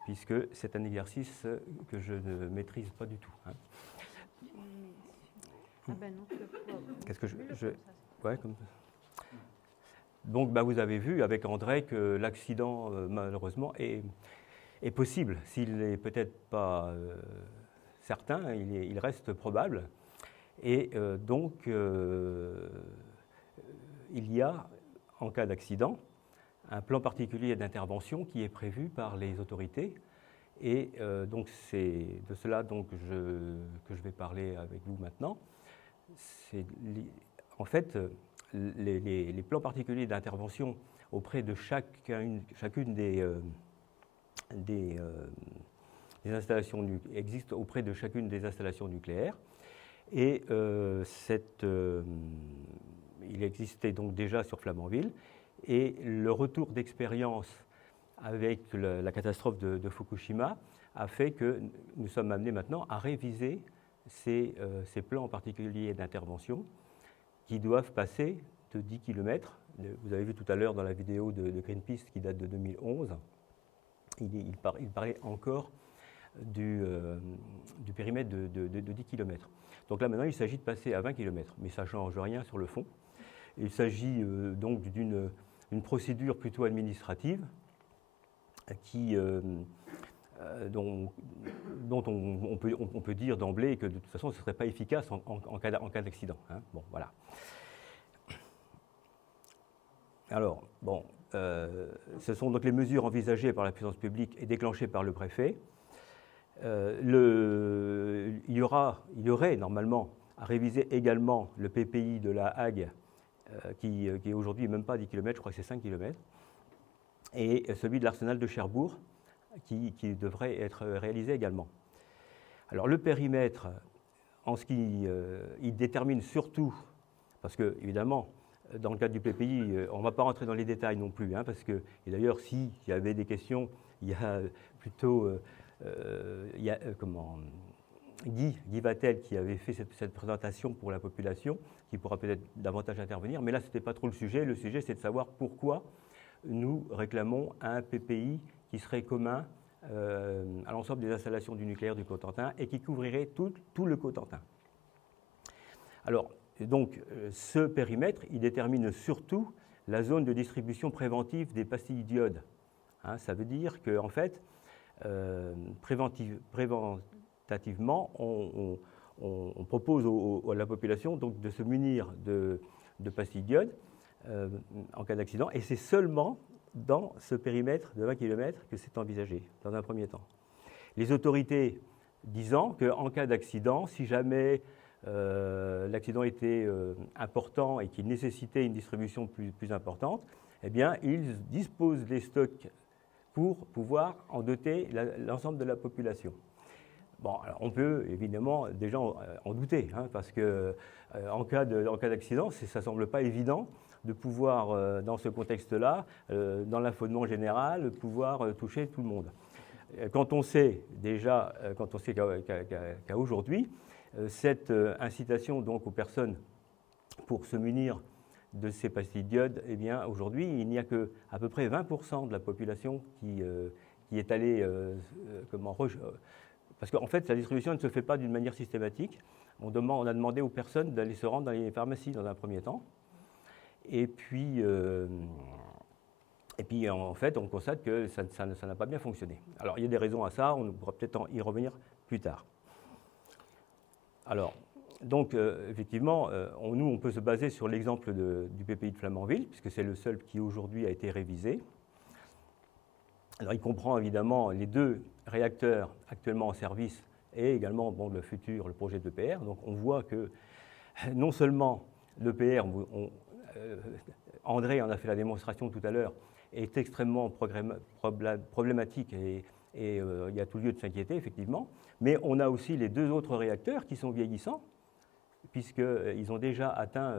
puisque c'est un exercice que je ne maîtrise pas du tout. Hein. Ah ben non, Qu'est-ce que ouais, comme ça. Donc vous avez vu avec André que l'accident malheureusement est possible. S'il n'est peut-être pas certain, il reste probable. Et donc il y a, en cas d'accident, un plan particulier d'intervention qui est prévu par les autorités. Et donc c'est de cela donc, que je vais parler avec vous maintenant. En fait, les plans particuliers d'intervention auprès de chacune des installations existent auprès de chacune des installations nucléaires. Et il existait donc déjà sur Flamanville. Et le retour d'expérience avec la catastrophe de Fukushima a fait que nous sommes amenés maintenant à réviser ces plans particuliers d'intervention qui doivent passer de 10 km. Vous avez vu tout à l'heure dans la vidéo de Greenpeace qui date de 2011, il parlait encore du périmètre de 10 km. Donc là maintenant il s'agit de passer à 20 km, mais ça ne change rien sur le fond. Il s'agit donc d'une procédure plutôt administrative dont on peut dire d'emblée que de toute façon ce ne serait pas efficace en cas d'accident. Hein. Bon, voilà. Alors, ce sont donc les mesures envisagées par la puissance publique et déclenchées par le préfet. Il y aurait normalement à réviser également le PPI de la Hague, qui est aujourd'hui même pas 10 km, je crois que c'est 5 km, et celui de l'arsenal de Cherbourg, qui devrait être réalisé également. Alors le périmètre, il détermine surtout, parce que évidemment, dans le cadre du PPI, on ne va pas rentrer dans les détails non plus, hein, parce que, et d'ailleurs, s'il y avait des questions, il y a plutôt Guy Vatel qui avait fait cette présentation pour la population, qui pourra peut-être davantage intervenir, mais là, ce n'était pas trop le sujet. Le sujet, c'est de savoir pourquoi nous réclamons un PPI qui serait commun à l'ensemble des installations du nucléaire du Cotentin et qui couvrirait tout le Cotentin. Alors, donc, ce périmètre, il détermine surtout la zone de distribution préventive des pastilles d'iode. Hein, ça veut dire qu'en fait, préventativement, on propose à la population donc, de se munir de pastilles d'iode en cas d'accident, et c'est seulement dans ce périmètre de 20 km que c'est envisagé, dans un premier temps. Les autorités disant qu'en cas d'accident, si jamais l'accident était important et qu'il nécessitait une distribution plus importante, eh bien, ils disposent des stocks pour pouvoir en doter l'ensemble de la population. Bon, alors on peut évidemment déjà en douter, hein, parce que en cas d'accident, ça ne semble pas évident de pouvoir, dans ce contexte-là, dans l'affolement général, pouvoir toucher tout le monde. Quand on sait déjà, qu'à aujourd'hui, cette incitation donc aux personnes pour se munir de ces pastilles d'iode, eh bien aujourd'hui, il n'y a que à peu près 20% de la population qui est allée parce qu'en fait, la distribution ne se fait pas d'une manière systématique. On a demandé aux personnes d'aller se rendre dans les pharmacies dans un premier temps. Et puis en fait, on constate que ça n'a pas bien fonctionné. Alors, il y a des raisons à ça, on pourra peut-être y revenir plus tard. Alors, donc, effectivement, nous, on peut se baser sur l'exemple du PPI de Flamanville, puisque c'est le seul qui, aujourd'hui, a été révisé. Alors, il comprend évidemment les 2 réacteurs actuellement en service et également le projet d'EPR. Donc, on voit que non seulement l'EPR, André en a fait la démonstration tout à l'heure, est extrêmement problématique et il y a tout lieu de s'inquiéter, effectivement, mais on a aussi les 2 autres réacteurs qui sont vieillissants, puisqu'ils ont déjà atteint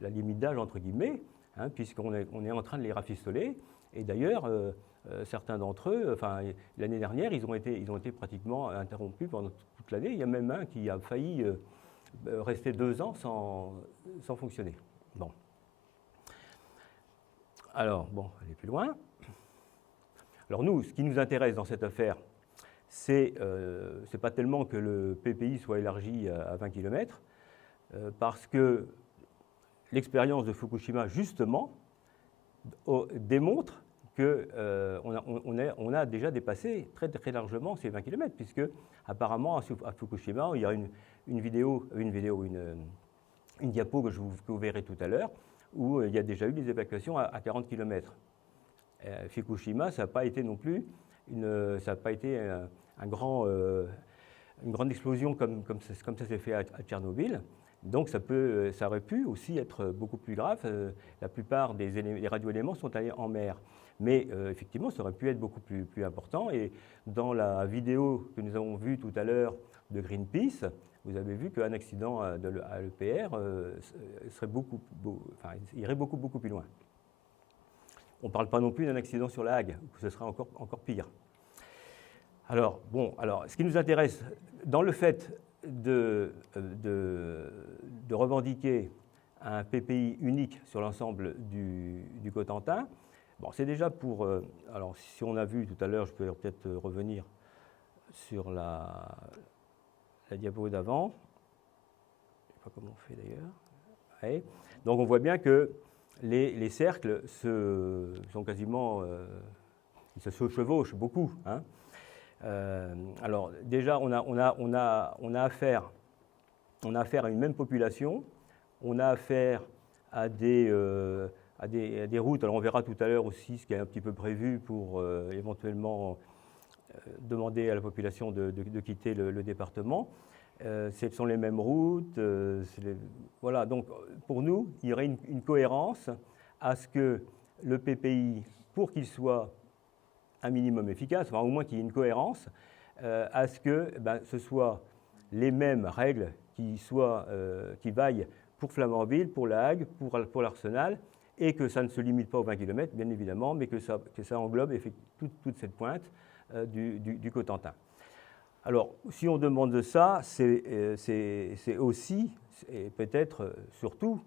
la limite d'âge, entre guillemets, hein, puisqu'on est en train de les rafistoler. Et d'ailleurs, certains d'entre eux, l'année dernière, ils ont été pratiquement interrompus pendant toute l'année. Il y a même un qui a failli rester 2 ans sans fonctionner. Bon. Alors, aller plus loin. Alors nous, ce qui nous intéresse dans cette affaire, c'est pas tellement que le PPI soit élargi à 20 km, parce que l'expérience de Fukushima, justement, démontre qu'on a déjà dépassé très, très largement ces 20 km, puisque apparemment à Fukushima, il y a une diapo que vous verrez tout à l'heure, où il y a déjà eu des évacuations à 40 km. Fukushima, ça n'a pas été non plus une grande explosion comme ça s'est fait à Tchernobyl. Donc ça aurait pu aussi être beaucoup plus grave. La plupart des radioéléments sont allés en mer. Mais effectivement, ça aurait pu être beaucoup plus important. Et dans la vidéo que nous avons vue tout à l'heure de Greenpeace, vous avez vu qu'un accident à l'EPR irait beaucoup plus loin. On ne parle pas non plus d'un accident sur la Hague, où ce sera encore pire. Alors, ce qui nous intéresse dans le fait de revendiquer un PPI unique sur l'ensemble du Cotentin, c'est déjà pour... alors, si on a vu tout à l'heure, je peux peut-être revenir sur la diapo d'avant. Je ne sais pas comment on fait d'ailleurs. Ouais. Donc, on voit bien que les cercles sont quasiment... ils se chevauchent beaucoup. Hein. Alors, déjà, on a affaire à une même population. On a affaire à des routes. Alors, on verra tout à l'heure aussi ce qui est un petit peu prévu pour éventuellement demander à la population de quitter le département. Ce sont les mêmes routes. Voilà, donc pour nous, il y aurait une cohérence à ce que le PPI, pour qu'il soit un minimum efficace, enfin, au moins qu'il y ait une cohérence, à ce que ce soit les mêmes règles qui vaillent pour Flamanville, pour la Hague, pour l'Arsenal, et que ça ne se limite pas aux 20 km, bien évidemment, mais que ça englobe toute cette pointe du Cotentin. Alors, si on demande ça, c'est aussi, et peut-être surtout,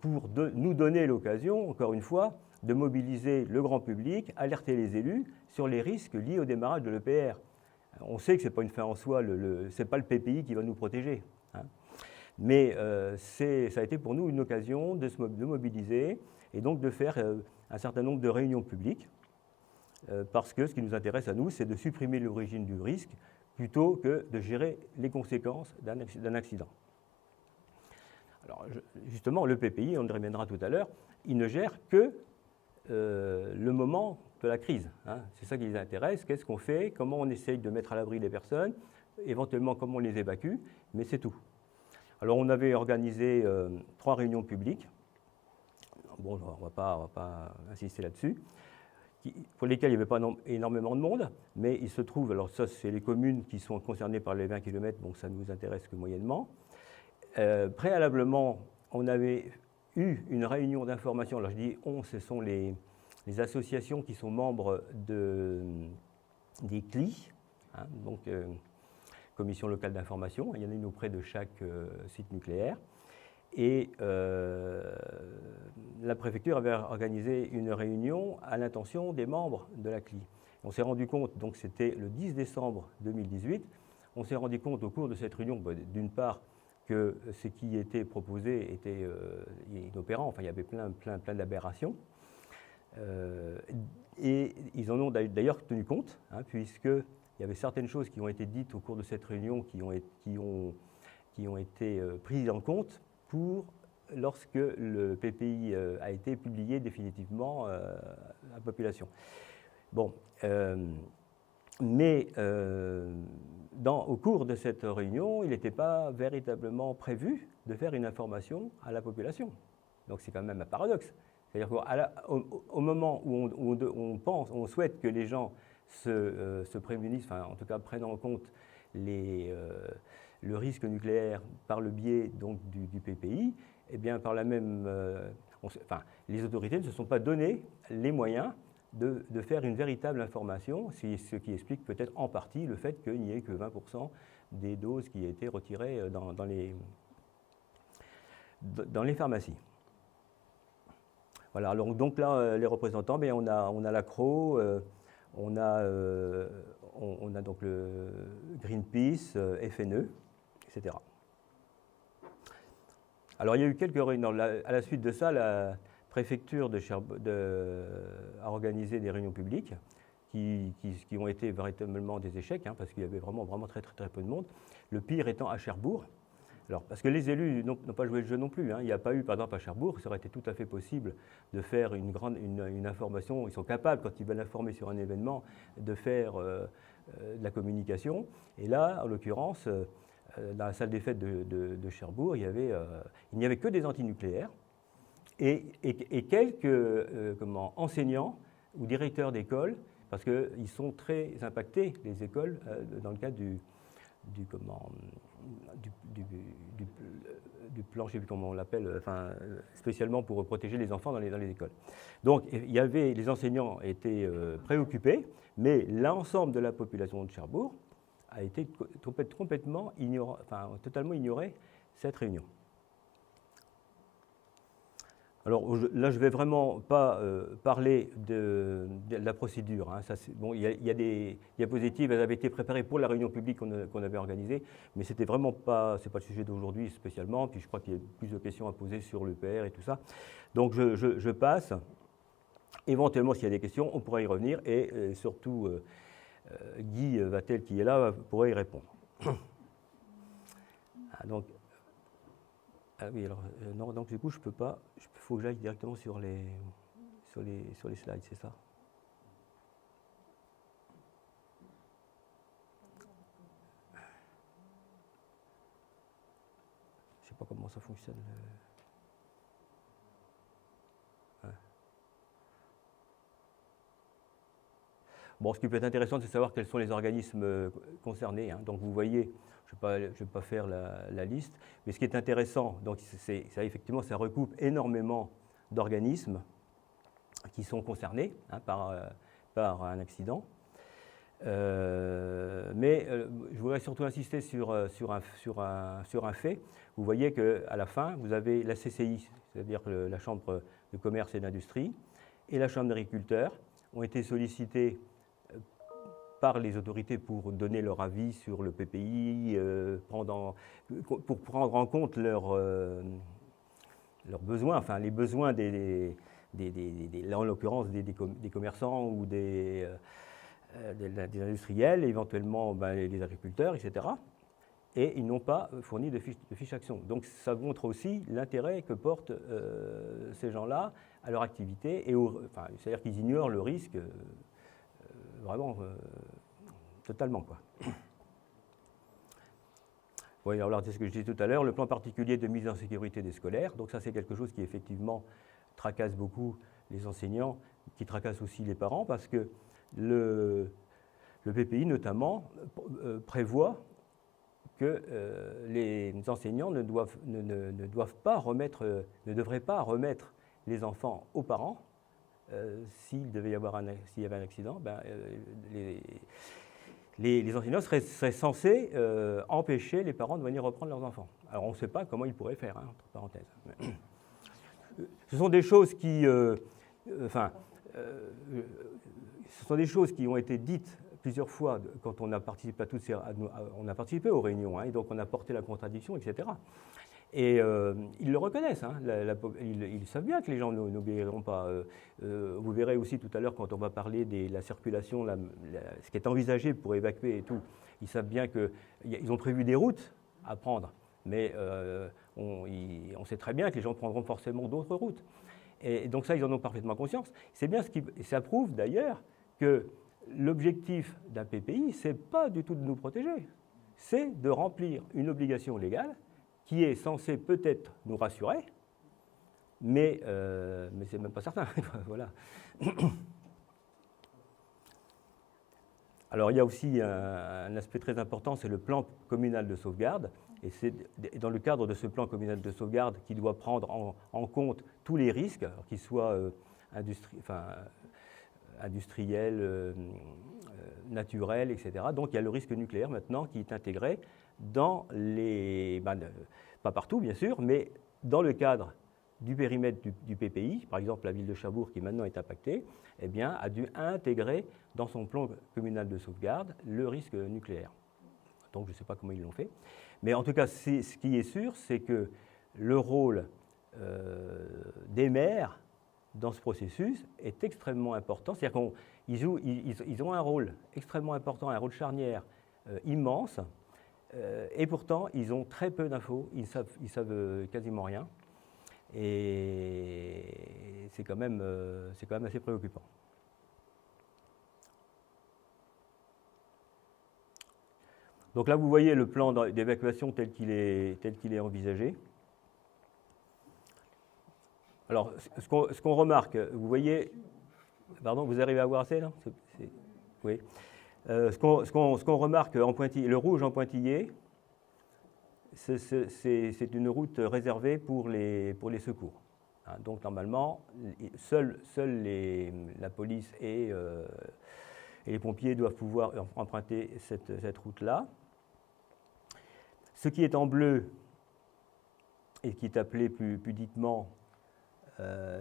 pour nous donner l'occasion, encore une fois, de mobiliser le grand public, alerter les élus sur les risques liés au démarrage de l'EPR. On sait que ce n'est pas une fin en soi, ce n'est pas le PPI qui va nous protéger. Hein. Mais ça a été pour nous une occasion de mobiliser et donc de faire un certain nombre de réunions publiques, parce que ce qui nous intéresse à nous, c'est de supprimer l'origine du risque plutôt que de gérer les conséquences d'un accident. Alors, justement, le PPI, on y reviendra tout à l'heure, il ne gère que le moment de la crise. Hein. C'est ça qui les intéresse. Qu'est-ce qu'on fait? Comment on essaye de mettre à l'abri les personnes? Éventuellement, comment on les évacue? Mais c'est tout. Alors on avait organisé 3 réunions publiques. Bon, on ne va pas insister là-dessus, pour lesquelles il n'y avait pas énormément de monde, mais il se trouve, alors ça c'est les communes qui sont concernées par les 20 km, donc ça ne nous intéresse que moyennement. Préalablement, on avait eu une réunion d'information, alors je dis on, ce sont les associations qui sont membres des CLI, hein, donc Commission locale d'information, il y en a une auprès de chaque site nucléaire. Et la préfecture avait organisé une réunion à l'intention des membres de la CLI. On s'est rendu compte, donc c'était le 10 décembre 2018, on s'est rendu compte au cours de cette réunion, d'une part, que ce qui était proposé était inopérant, enfin il y avait plein d'aberrations. Et ils en ont d'ailleurs tenu compte, hein, puisqu'il y avait certaines choses qui ont été dites au cours de cette réunion qui ont été prises en compte pour lorsque le PPI a été publié définitivement à la population. Bon, mais au cours de cette réunion, il n'était pas véritablement prévu de faire une information à la population. Donc c'est quand même un paradoxe. C'est-à-dire qu'au moment où on souhaite que les gens se prémunissent, enfin en tout cas prennent en compte le risque nucléaire par le biais donc, du PPI, eh bien par la même, les autorités ne se sont pas donné les moyens de faire une véritable information, ce qui explique peut-être en partie le fait qu'il n'y ait que 20% des doses qui aient été retirées dans les pharmacies. Voilà, alors, donc là, les représentants, bien, on a l'ACRO, on a donc le Greenpeace, FNE, etc. Alors, il y a eu quelques réunions. À la suite de ça, la préfecture a organisé des réunions publiques qui ont été véritablement des échecs, hein, parce qu'il y avait vraiment très peu de monde. Le pire étant à Cherbourg. Alors, parce que les élus n'ont pas joué le jeu non plus. Hein. Il n'y a pas eu, par exemple, à Cherbourg, ça aurait été tout à fait possible de faire une information. Ils sont capables, quand ils veulent informer sur un événement, de faire de la communication. Et là, en l'occurrence, dans la salle des fêtes de Cherbourg, il n'y avait que des antinucléaires et quelques enseignants ou directeurs d'école, parce qu'ils sont très impactés, les écoles, dans le cadre du plan, je ne sais plus comment on l'appelle, spécialement pour protéger les enfants dans les écoles. Donc, les enseignants étaient préoccupés, mais l'ensemble de la population de Cherbourg a été totalement ignoré cette réunion. Alors là, je ne vais vraiment pas parler de la procédure. Hein. Bon, il y a des diapositives, elles avaient été préparées pour la réunion publique qu'on avait organisée, mais c'était vraiment pas, c'est pas le sujet d'aujourd'hui spécialement. Puis je crois qu'il y a plus de questions à poser sur l'EPR et tout ça. Donc je passe. Éventuellement, s'il y a des questions, on pourra y revenir et surtout Guy Vatel qui est là pourra y répondre. Donc, ah oui, alors non, donc du coup je peux pas. Il faut que j'aille directement sur les slides, c'est ça? Je ne sais pas comment ça fonctionne. Ouais. Bon, ce qui peut être intéressant, c'est de savoir quels sont les organismes concernés. Hein. Donc vous voyez, je ne vais pas faire la liste, mais ce qui est intéressant, donc effectivement, ça recoupe énormément d'organismes qui sont concernés hein, par un accident. Mais je voudrais surtout insister sur un fait. Vous voyez qu'à la fin, vous avez la CCI, c'est-à-dire la Chambre de commerce et d'industrie, et la Chambre d'agriculteurs ont été sollicités par les autorités pour donner leur avis sur le PPI, pour prendre en compte leurs besoins, enfin les besoins là, en l'occurrence des commerçants ou des industriels, éventuellement les agriculteurs, etc. Et ils n'ont pas fourni de fiche action. Donc ça montre aussi l'intérêt que portent ces gens-là à leur activité, c'est-à-dire qu'ils ignorent le risque vraiment totalement, quoi. Oui, alors c'est ce que je disais tout à l'heure, le plan particulier de mise en sécurité des scolaires. Donc ça, c'est quelque chose qui effectivement tracasse beaucoup les enseignants, qui tracasse aussi les parents, parce que le PPI notamment prévoit que les enseignants ne devraient pas remettre les enfants aux parents. S'il y avait un accident, les enseignants seraient censés empêcher les parents de venir reprendre leurs enfants. Alors on ne sait pas comment ils pourraient faire, entre parenthèses. Ce sont des choses qui, ce sont des choses qui ont été dites plusieurs fois quand on a participé on a participé aux réunions, hein, et donc on a porté la contradiction, etc. Et ils le reconnaissent, hein, ils savent bien que les gens n'obéiront pas. Vous verrez aussi tout à l'heure quand on va parler de la circulation, ce qui est envisagé pour évacuer et tout, ils savent bien qu'ils ont prévu des routes à prendre, mais on sait très bien que les gens prendront forcément d'autres routes. Et donc ça, ils en ont parfaitement conscience. C'est bien ça prouve d'ailleurs que l'objectif d'un PPI, ce n'est pas du tout de nous protéger, c'est de remplir une obligation légale qui est censée peut-être nous rassurer, mais ce n'est même pas certain. Voilà. Alors il y a aussi un aspect très important, c'est le plan communal de sauvegarde. Et c'est dans le cadre de ce plan communal de sauvegarde qui doit prendre en compte tous les risques, qu'ils soient industriels, naturels, etc. Donc il y a le risque nucléaire maintenant qui est intégré dans pas partout bien sûr, mais dans le cadre du périmètre du PPI. Par exemple, la ville de Cherbourg, qui maintenant est impactée, eh bien, a dû intégrer dans son plan communal de sauvegarde le risque nucléaire. Donc je ne sais pas comment ils l'ont fait. Mais en tout cas, ce qui est sûr, c'est que le rôle des maires dans ce processus est extrêmement important. C'est-à-dire qu'ils ont un rôle extrêmement important, un rôle charnière immense, et pourtant, ils ont très peu d'infos, ils savent quasiment rien. Et c'est quand même assez préoccupant. Donc là, vous voyez le plan d'évacuation tel qu'il est envisagé. Alors, ce qu'on remarque, vous voyez... Pardon, vous arrivez à voir assez, là ? Oui. Ce qu'on remarque en pointillé, le rouge en pointillé, c'est une route réservée pour les secours. Hein, donc, normalement, seule la police et les pompiers doivent pouvoir emprunter cette route-là. Ce qui est en bleu et qui est appelé plus pudiquement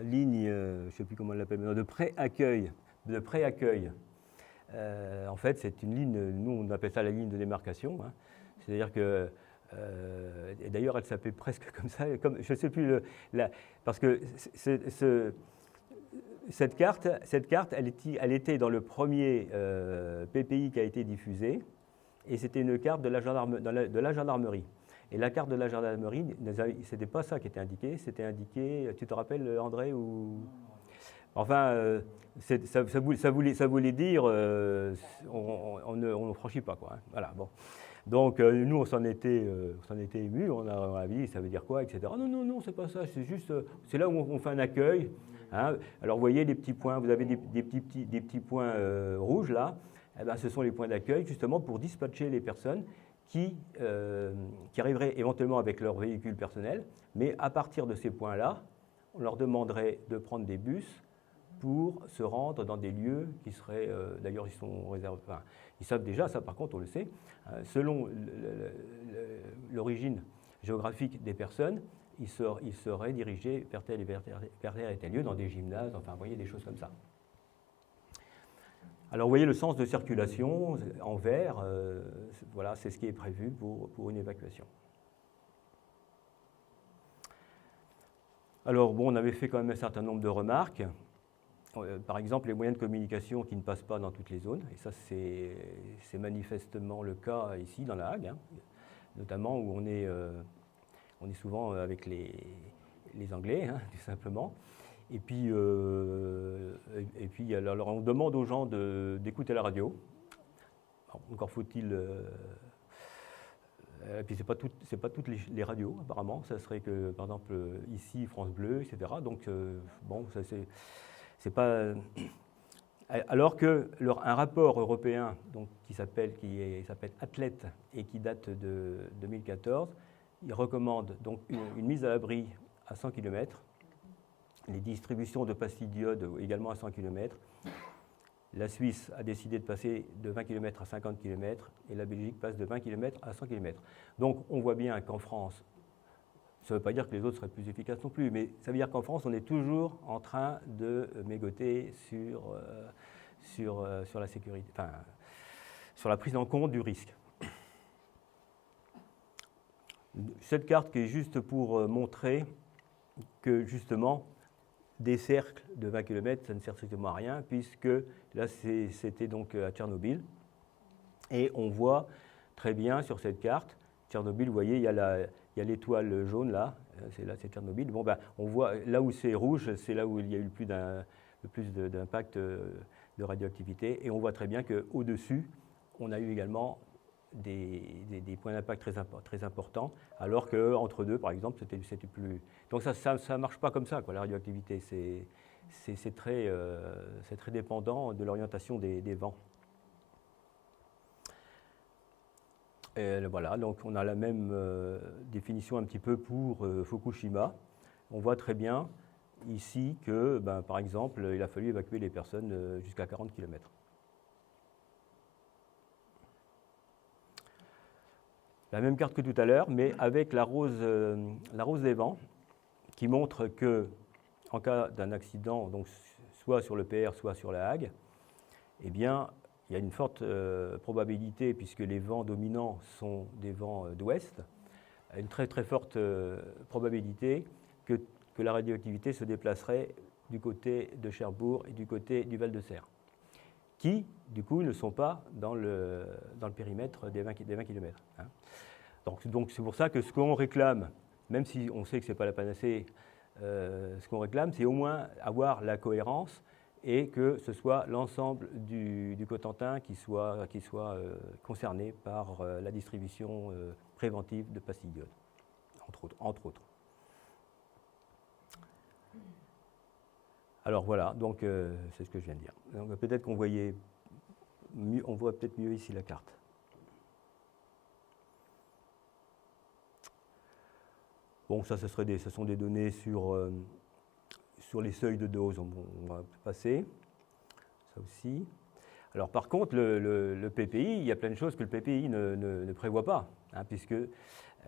ligne, je ne sais plus comment on l'appelle maintenant, de pré-accueil. En fait, c'est une ligne, nous on appelle ça la ligne de démarcation. Hein. C'est-à-dire que, et d'ailleurs elle s'appelle presque comme ça, je ne sais plus, parce que cette carte elle était dans le premier PPI qui a été diffusé, et c'était une carte de la gendarmerie. Et la carte de la gendarmerie, ce n'était pas ça qui était indiqué, c'était indiqué, tu te rappelles André ou... Enfin, ça voulait dire on ne franchit pas, quoi. Hein. Voilà, bon. Donc nous, on s'en était émus, on a dit ça veut dire quoi, etc. Non, c'est pas ça, c'est juste, c'est là où on fait un accueil. Hein. Alors vous voyez les petits points, vous avez des petits points rouges là, eh ben, ce sont les points d'accueil justement pour dispatcher les personnes qui arriveraient éventuellement avec leur véhicule personnel, mais à partir de ces points-là, on leur demanderait de prendre des bus pour se rendre dans des lieux qui seraient, d'ailleurs ils sont réservés, enfin, ils savent déjà, ça par contre on le sait, selon l'origine géographique des personnes, ils seraient dirigés vers tel et tel lieu, dans des gymnases, enfin vous voyez des choses comme ça. Alors vous voyez le sens de circulation en vert, voilà, c'est ce qui est prévu pour une évacuation. Alors bon, on avait fait quand même un certain nombre de remarques. Par exemple, les moyens de communication qui ne passent pas dans toutes les zones, et ça c'est manifestement le cas ici dans la Hague, hein, notamment où on est souvent avec les Anglais, hein, tout simplement. Et puis alors on demande aux gens d'écouter la radio. Alors, encore faut-il Et puis, c'est pas toutes les radios, apparemment. Ça serait que, par exemple, ici, France Bleu, etc. Donc, bon, ça, c'est pas... Alors qu'un rapport européen donc, qui s'appelle Athlète et qui date de 2014, il recommande donc une mise à l'abri à 100 km, les distributions de pastilles d'iode également à 100 km. La Suisse a décidé de passer de 20 km à 50 km et la Belgique passe de 20 km à 100 km. Donc on voit bien qu'en France, ça ne veut pas dire que les autres seraient plus efficaces non plus, mais ça veut dire qu'en France, on est toujours en train de mégoter sur la sécurité, enfin, sur la prise en compte du risque. Cette carte qui est juste pour montrer que justement, des cercles de 20 km, ça ne sert strictement à rien, puisque là, c'était donc à Tchernobyl. Et on voit très bien sur cette carte, Tchernobyl, vous voyez, il y a l'étoile jaune là, c'est Tchernobyl. Bon, ben, on voit là où c'est rouge, c'est là où il y a eu le plus d'impact de radioactivité. Et on voit très bien qu'au-dessus, on a eu également des points d'impact très importants, alors qu'entre deux, par exemple, c'était plus... Donc ça ne marche pas comme ça, quoi, la radioactivité. C'est très dépendant de l'orientation des vents. Et voilà, donc on a la même définition un petit peu pour Fukushima. On voit très bien ici que, ben, par exemple, il a fallu évacuer les personnes jusqu'à 40 km. La même carte que tout à l'heure, mais avec la rose des vents, qui montre que, en cas d'un accident, donc soit sur le PR, soit sur la Hague, eh bien, il y a une forte probabilité, puisque les vents dominants sont des vents d'ouest, une très très forte probabilité que la radioactivité se déplacerait du côté de Cherbourg et du côté du Val-de-Serre, qui, du coup, ne sont pas dans le périmètre des 20 km. Hein. Donc c'est pour ça que ce qu'on réclame, même si on sait que ce n'est pas la panacée, ce qu'on réclame, c'est au moins avoir la cohérence et que ce soit l'ensemble du Cotentin qui soit concerné par la distribution préventive de pastilles d'iode, entre autres. Alors voilà, donc c'est ce que je viens de dire. Donc, peut-être qu'on on voit peut-être mieux ici la carte. Bon, ça ce sont des données sur les seuils de dose, on va passer, ça aussi. Alors par contre, le PPI, il y a plein de choses que le PPI ne prévoit pas, hein, puisque,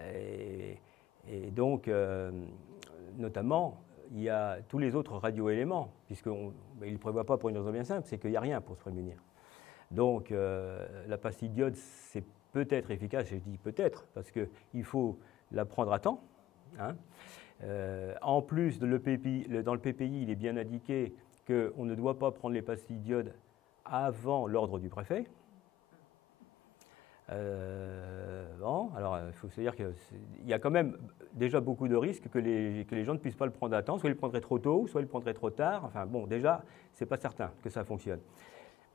et donc, notamment, il y a tous les autres radioéléments, puisqu'il ne prévoit pas pour une raison bien simple, c'est qu'il n'y a rien pour se prémunir. Donc la pastille d'iode, c'est peut-être efficace, et je dis peut-être, parce qu'il faut la prendre à temps. Hein. En plus, dans le PPI, il est bien indiqué qu'on ne doit pas prendre les pastilles d'iode avant l'ordre du préfet. Bon, alors il faut se dire qu'il y a quand même déjà beaucoup de risques que les gens ne puissent pas le prendre à temps, soit ils le prendraient trop tôt, soit ils le prendraient trop tard. Enfin bon, déjà, ce n'est pas certain que ça fonctionne.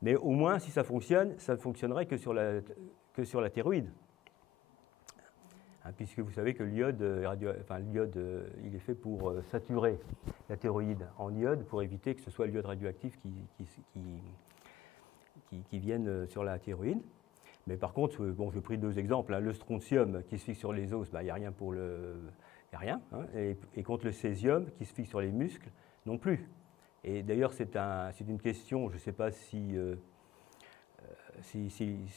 Mais au moins, si ça fonctionne, ça ne fonctionnerait que sur la thyroïde. Hein, puisque vous savez que l'iode, il est fait pour saturer la thyroïde en iode pour éviter que ce soit l'iode radioactif qui vienne sur la thyroïde. Mais par contre, bon, j'ai pris deux exemples. Hein. Le strontium qui se fixe sur les os, il n'y a rien pour le... Il n'y a rien. Hein. Et contre le césium qui se fixe sur les muscles, non plus. Et d'ailleurs, c'est une question, je ne sais pas si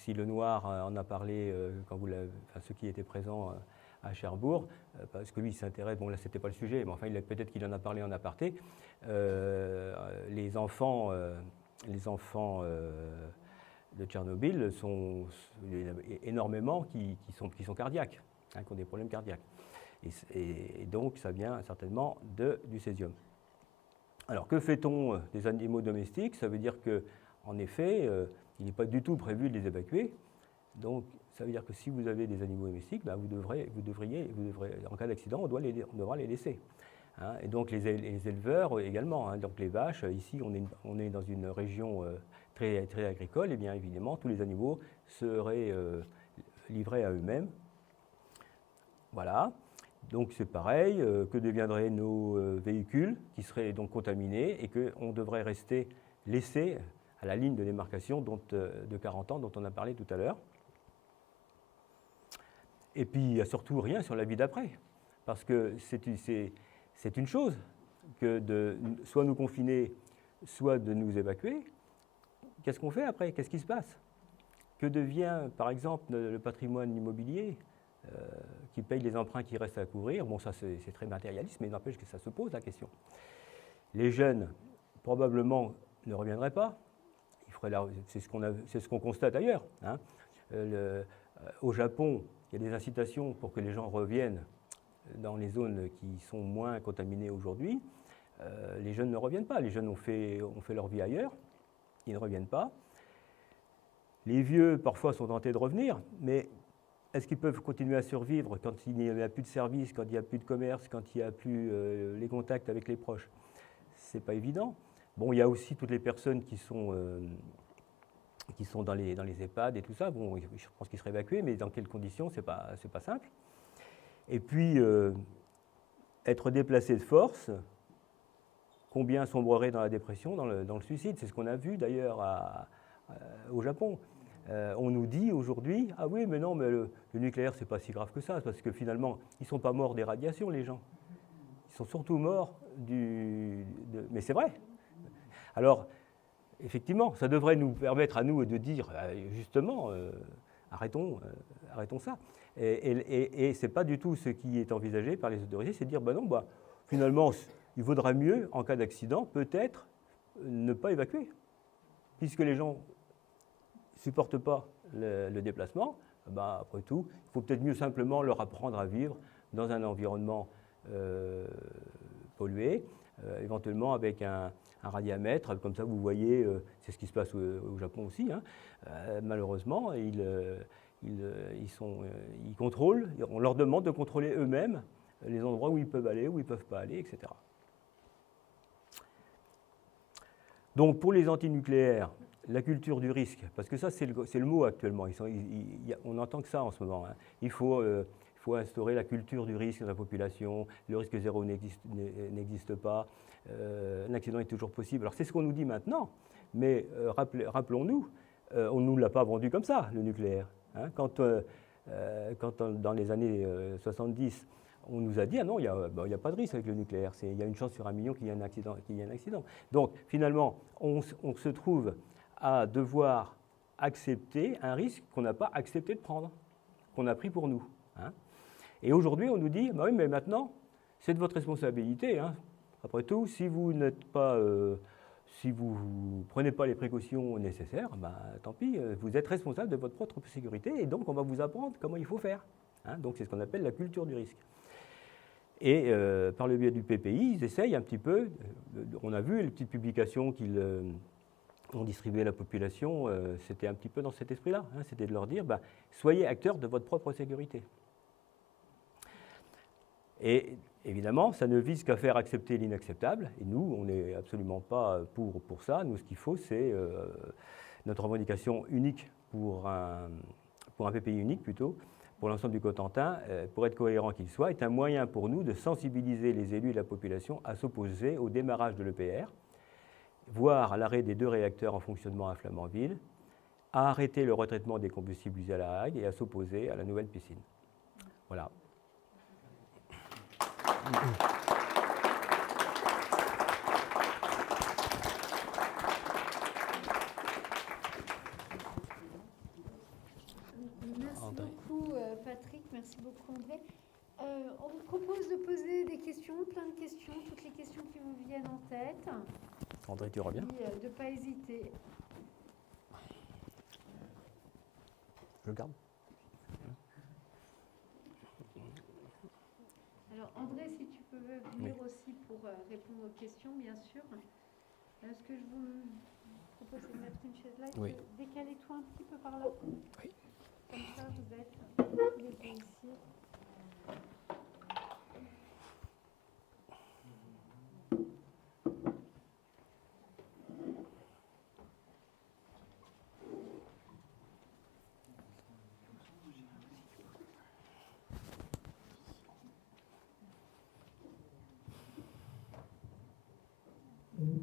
Lenoir en a parlé ceux qui étaient présents à Cherbourg, parce que lui, il s'intéresse, bon là, ce n'était pas le sujet, mais enfin, peut-être qu'il en a parlé en aparté. Les enfants de Tchernobyl il y en a énormément qui sont cardiaques, hein, qui ont des problèmes cardiaques. Et donc, ça vient certainement du césium. Alors, que fait-on des animaux domestiques? Ça veut dire qu'en effet, il n'est pas du tout prévu de les évacuer. Donc, ça veut dire que si vous avez des animaux domestiques, ben, vous devrez, en cas d'accident, on devra les laisser. Hein. Et donc, les éleveurs également. Hein. Donc, les vaches, ici, on est dans une région très, très agricole, et bien évidemment, tous les animaux seraient livrés à eux-mêmes. Voilà. Donc c'est pareil, que deviendraient nos véhicules qui seraient donc contaminés et qu'on devrait rester laissés à la ligne de démarcation de 40 ans dont on a parlé tout à l'heure. Et puis il n'y a surtout rien sur la vie d'après, parce que c'est une chose que de soit nous confiner, soit de nous évacuer. Qu'est-ce qu'on fait après? Qu'est-ce qui se passe? Que devient, par exemple, le patrimoine immobilier qui paye les emprunts qui restent à couvrir? Bon, ça c'est très matérialiste, mais il n'empêche que ça se pose la question. Les jeunes, probablement, ne reviendraient pas. C'est ce qu'on constate ailleurs. Hein. Au Japon, il y a des incitations pour que les gens reviennent dans les zones qui sont moins contaminées aujourd'hui. Les jeunes ne reviennent pas. Les jeunes ont fait leur vie ailleurs. Ils ne reviennent pas. Les vieux, parfois, sont tentés de revenir, mais est-ce qu'ils peuvent continuer à survivre quand il n'y a plus de services, quand il n'y a plus de commerce, quand il n'y a plus les contacts avec les proches? Ce n'est pas évident. Bon, il y a aussi toutes les personnes qui sont dans les EHPAD et tout ça. Bon, je pense qu'ils seraient évacués, mais dans quelles conditions, c'est pas simple. Et puis, être déplacé de force, combien sombreraient dans la dépression, dans le suicide? C'est ce qu'on a vu d'ailleurs au Japon. On nous dit aujourd'hui, ah oui, mais non, mais le nucléaire, c'est pas si grave que ça, parce que finalement, ils ne sont pas morts des radiations, les gens. Ils sont surtout morts mais c'est vrai. Alors, effectivement, ça devrait nous permettre à nous de dire, justement, arrêtons ça. Et ce n'est pas du tout ce qui est envisagé par les autorités, c'est de dire, non, finalement, il vaudra mieux, en cas d'accident, peut-être ne pas évacuer, puisque les gens ne supportent pas le déplacement. Après tout, il faut peut-être mieux simplement leur apprendre à vivre dans un environnement pollué, éventuellement avec un radiamètre, comme ça vous voyez, c'est ce qui se passe au Japon aussi. Hein. Malheureusement, ils contrôlent, on leur demande de contrôler eux-mêmes les endroits où ils peuvent aller, où ils ne peuvent pas aller, etc. Donc pour les antinucléaires, la culture du risque, parce que ça c'est le mot actuellement, on n'entend que ça en ce moment. Hein. Il faut instaurer la culture du risque dans la population, le risque zéro n'existe pas, un accident est toujours possible. Alors c'est ce qu'on nous dit maintenant, mais rappelons-nous, on ne nous l'a pas vendu comme ça, le nucléaire. Hein. Quand dans les années 70, on nous a dit, ah non, il n'y a pas de risque avec le nucléaire, il y a une chance sur 1 million qu'il y ait un accident. Donc finalement, on se trouve à devoir accepter un risque qu'on n'a pas accepté de prendre, qu'on a pris pour nous. Hein. Et aujourd'hui, on nous dit, oui, mais maintenant, c'est de votre responsabilité. Hein. Après tout, si vous ne prenez pas les précautions nécessaires, tant pis, vous êtes responsable de votre propre sécurité et donc on va vous apprendre comment il faut faire. Hein. Donc c'est ce qu'on appelle la culture du risque. Et par le biais du PPI, ils essayent un petit peu, on a vu les petites publications qu'ils ont distribuées à la population, c'était un petit peu dans cet esprit-là, hein, c'était de leur dire, soyez acteurs de votre propre sécurité. Et évidemment, ça ne vise qu'à faire accepter l'inacceptable, et nous, on n'est absolument pas pour ça. Nous, ce qu'il faut, c'est notre revendication unique pour un PPI unique plutôt, pour l'ensemble du Cotentin, pour être cohérent qu'il soit, est un moyen pour nous de sensibiliser les élus et la population à s'opposer au démarrage de l'EPR, voire à l'arrêt des 2 réacteurs en fonctionnement à Flamanville, à arrêter le retraitement des combustibles usés à La Hague et à s'opposer à la nouvelle piscine. Voilà. Merci beaucoup Patrick, merci beaucoup André. On vous propose de poser des questions, plein de questions, toutes les questions qui vous viennent en tête. André, tu reviens? Et de ne pas hésiter. Je garde. Alors André, si tu peux venir aussi pour répondre aux questions, bien sûr. Ce que je vous propose, c'est de mettre une chaise là. Oui. Décalez-toi un petit peu par là. Oui. Comme ça, vous êtes tous les deux ici.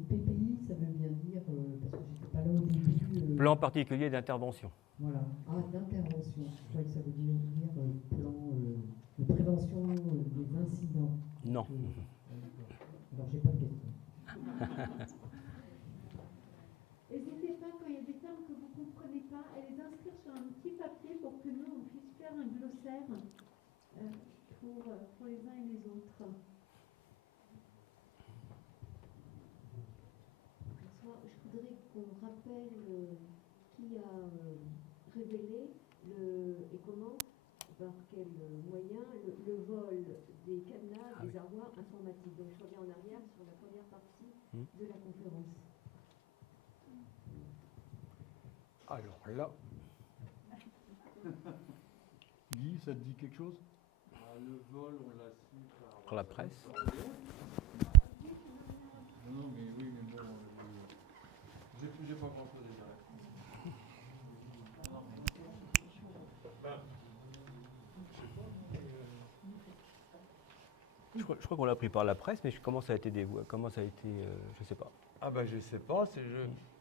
PPI, ça veut bien dire, parce que j'étais pas là au début. Plan particulier d'intervention. Voilà, d'intervention. Je crois que ça veut dire plan de prévention des incidents. Non. Alors, j'ai pas de question. N'hésitez pas, quand il y a des termes que vous ne comprenez pas, à les inscrire sur un petit papier pour que nous, on puisse faire un glossaire pour les uns et les autres. Je voudrais qu'on rappelle qui a révélé et comment, par quel moyen, le vol des cadenas des armoires informatiques. Donc je reviens en arrière sur la première partie de la conférence. Alors là. Guy, ça te dit quelque chose? Le vol, on l'a su Par la presse. Non, mais oui, mais bon, j'ai pas grand-chose à dire. Je crois qu'on l'a pris par la presse, mais comment ça a été je sais pas. Ah ben je sais pas,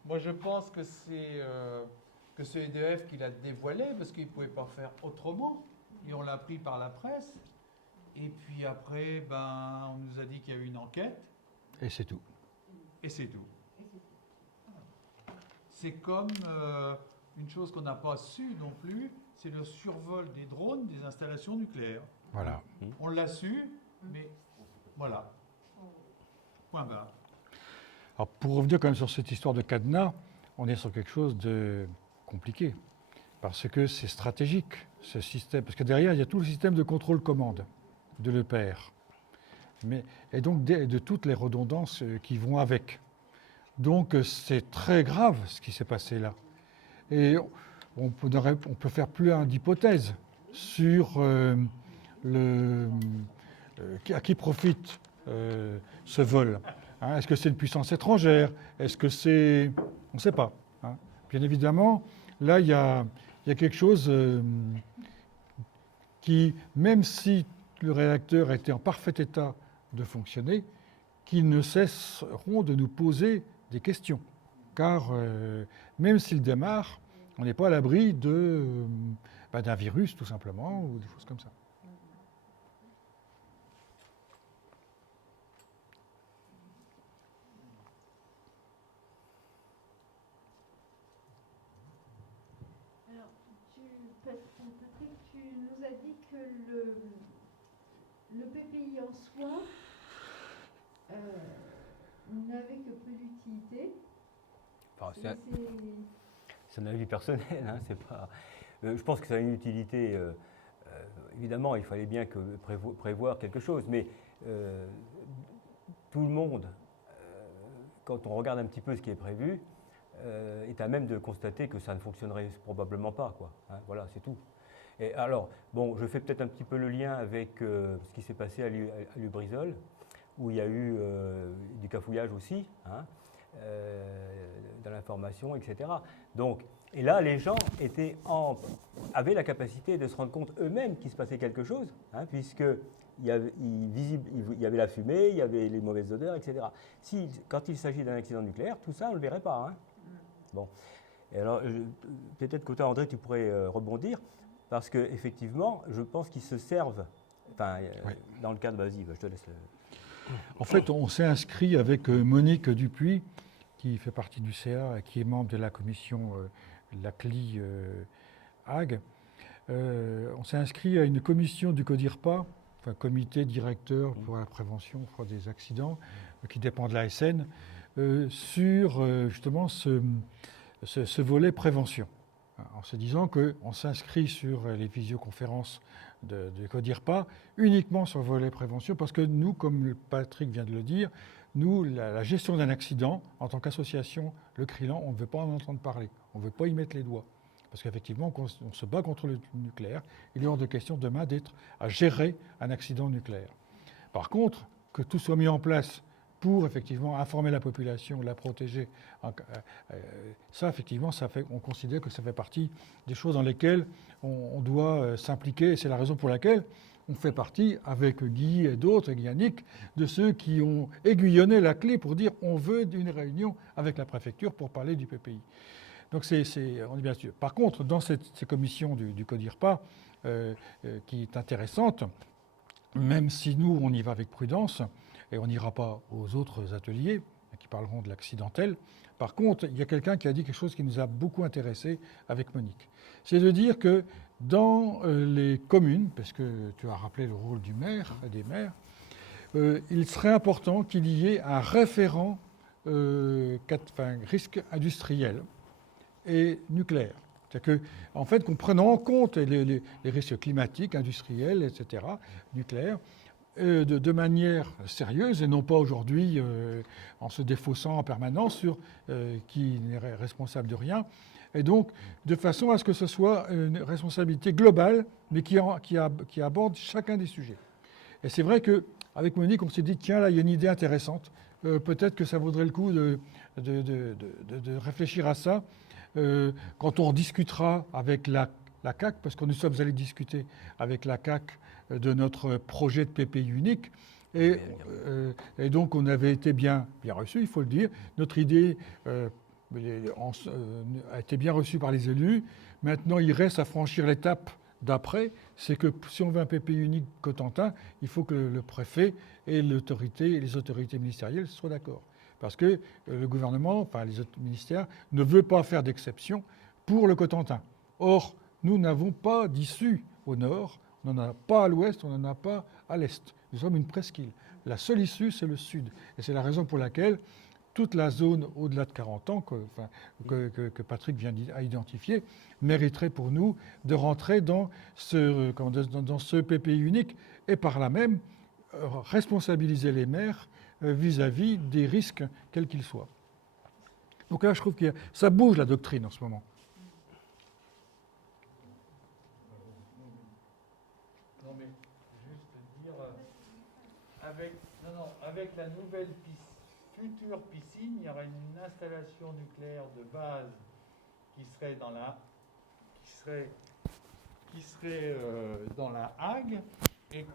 moi je pense que c'est EDF qui l'a dévoilé parce qu'il ne pouvait pas faire autrement. Et on l'a appris par la presse. Et puis après, on nous a dit qu'il y a eu une enquête. Et c'est tout. Et c'est tout. C'est comme une chose qu'on n'a pas su non plus, c'est le survol des drones des installations nucléaires. Voilà. On l'a su, mais voilà. Point barre. Alors, pour revenir quand même sur cette histoire de cadenas, on est sur quelque chose de compliqué. Parce que c'est stratégique, ce système. Parce que derrière, il y a tout le système de contrôle-commande de l'EPR. Et donc de toutes les redondances qui vont avec. Donc c'est très grave ce qui s'est passé là. Et on peut faire plein d'hypothèses sur à qui profite ce vol. Est-ce que c'est une puissance étrangère? Est-ce que c'est... On ne sait pas. Bien évidemment, là, il y a quelque chose qui, même si le réacteur était en parfait état de fonctionner, qui ne cesseront de nous poser des questions. Car même s'il démarre, on n'est pas à l'abri d'un virus, tout simplement, ou des choses comme ça. Patrick, tu nous as dit que le PPI en soi n'avait que peu d'utilité. Enfin, c'est un avis personnel, hein, c'est pas. Je pense que ça a une utilité. Évidemment, il fallait bien prévoir quelque chose, mais tout le monde, quand on regarde un petit peu ce qui est prévu, est à même de constater que ça ne fonctionnerait probablement pas, quoi. Hein, voilà, c'est tout. Et alors, bon, je fais peut-être un petit peu le lien avec ce qui s'est passé à Lubrizol, où il y a eu du cafouillage aussi, hein, dans l'information, etc. Donc, et là, les gens avaient la capacité de se rendre compte eux-mêmes qu'il se passait quelque chose, hein, puisqu'il y avait la fumée, il y avait les mauvaises odeurs, etc. Quand il s'agit d'un accident nucléaire, tout ça, on ne le verrait pas. Hein. Bon. Et alors, peut-être que toi, André, tu pourrais rebondir, parce qu'effectivement, je pense qu'ils se servent, oui. Dans le cadre, vas-y, je te laisse. En fait, on s'est inscrit avec Monique Dupuis, qui fait partie du CA et qui est membre de la commission la CLI Hague. On s'est inscrit à une commission du CODIRPA, enfin comité directeur pour la prévention des accidents, qui dépend de l'ASN, sur justement ce volet prévention. En se disant qu'on s'inscrit sur les visioconférences de CODIRPA uniquement sur le volet prévention, parce que nous, comme Patrick vient de le dire, nous, la gestion d'un accident, en tant qu'association, le CRILAN, on ne veut pas en entendre parler, on ne veut pas y mettre les doigts. Parce qu'effectivement, on se bat contre le nucléaire, il est hors de question demain à gérer un accident nucléaire. Par contre, que tout soit mis en place pour effectivement informer la population, la protéger, ça effectivement, on considère que ça fait partie des choses dans lesquelles on doit s'impliquer. Et c'est la raison pour laquelle on fait partie, avec Guy et d'autres, et Yannick, de ceux qui ont aiguillonné la clé pour dire on veut une réunion avec la préfecture pour parler du PPI. Donc on est bien sûr. Par contre, dans ces commissions du CODIRPA, qui est intéressante, même si nous, on y va avec prudence, et on n'ira pas aux autres ateliers qui parleront de l'accidentel. Par contre, il y a quelqu'un qui a dit quelque chose qui nous a beaucoup intéressé avec Monique. C'est de dire que dans les communes, parce que tu as rappelé le rôle du maire et des maires, il serait important qu'il y ait un référent risque industriel et nucléaire. C'est-à-dire qu'en fait, qu'on prenne en compte les risques climatiques, industriels, etc., nucléaires, de manière sérieuse et non pas aujourd'hui en se défaussant en permanence sur qui n'est responsable de rien. Et donc, de façon à ce que ce soit une responsabilité globale, mais qui aborde chacun des sujets. Et c'est vrai qu'avec Monique, on s'est dit, tiens, là, il y a une idée intéressante. Peut-être que ça vaudrait le coup de réfléchir à ça quand on discutera avec la CAC, parce que nous sommes allés discuter avec la CAC de notre projet de PPI unique. Et donc, on avait été bien reçus, il faut le dire. Notre idée a été bien reçue par les élus. Maintenant, il reste à franchir l'étape d'après. C'est que si on veut un PPI unique Cotentin, il faut que le préfet et les autorités ministérielles soient d'accord. Parce que le gouvernement, enfin les autres ministères, ne veut pas faire d'exception pour le Cotentin. Or, nous n'avons pas d'issue au nord, on n'en a pas à l'ouest, on n'en a pas à l'est. Nous sommes une presqu'île. La seule issue, c'est le sud. Et c'est la raison pour laquelle toute la zone au-delà de 40 ans que Patrick vient d'identifier mériterait pour nous de rentrer dans ce PPI unique et par là même responsabiliser les maires vis-à-vis des risques, quels qu'ils soient. Donc là, je trouve que ça bouge la doctrine en ce moment. Non, mais juste dire, avec la nouvelle future piscine, il y aura une installation nucléaire de base qui serait dans la Hague et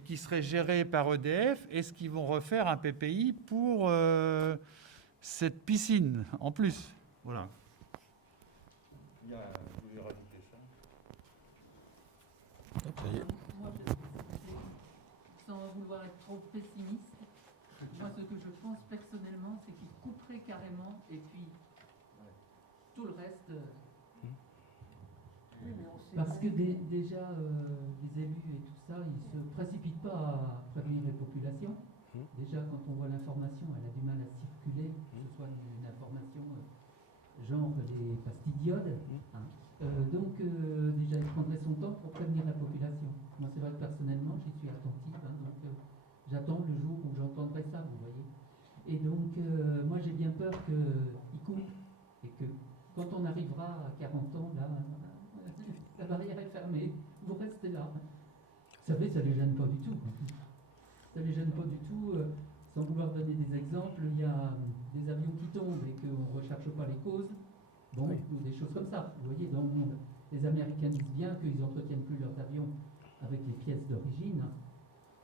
qui serait gérée par EDF. Est-ce qu'ils vont refaire un PPI pour cette piscine en plus? Voilà. Je voulais rajouter ça. Moi, sans vouloir être trop pessimiste, moi, ce que je pense personnellement, c'est qu'ils couperaient carrément et puis tout le reste. Parce que déjà, les élus et tout ça, ils ne se précipitent pas à prévenir les populations. Déjà, quand on voit l'information, elle a du mal à circuler, que ce soit une information genre les pastilles d'iode. Donc, déjà, il prendrait son temps pour prévenir la population. Moi, c'est vrai que personnellement, j'y suis attentive. Donc, j'attends le jour où j'entendrai ça, vous voyez. Et donc, moi, j'ai bien peur qu'ils coupent et que quand on arrivera à 40 ans, là, la barrière est fermée, vous restez là. Vous savez, ça ne les gêne pas du tout. Ça ne les gêne pas du tout. Sans vouloir donner des exemples, il y a des avions qui tombent et qu'on ne recherche pas les causes. Bon, ou des choses comme ça. Vous voyez, dans le monde, les Américains disent bien qu'ils n'entretiennent plus leurs avions avec les pièces d'origine,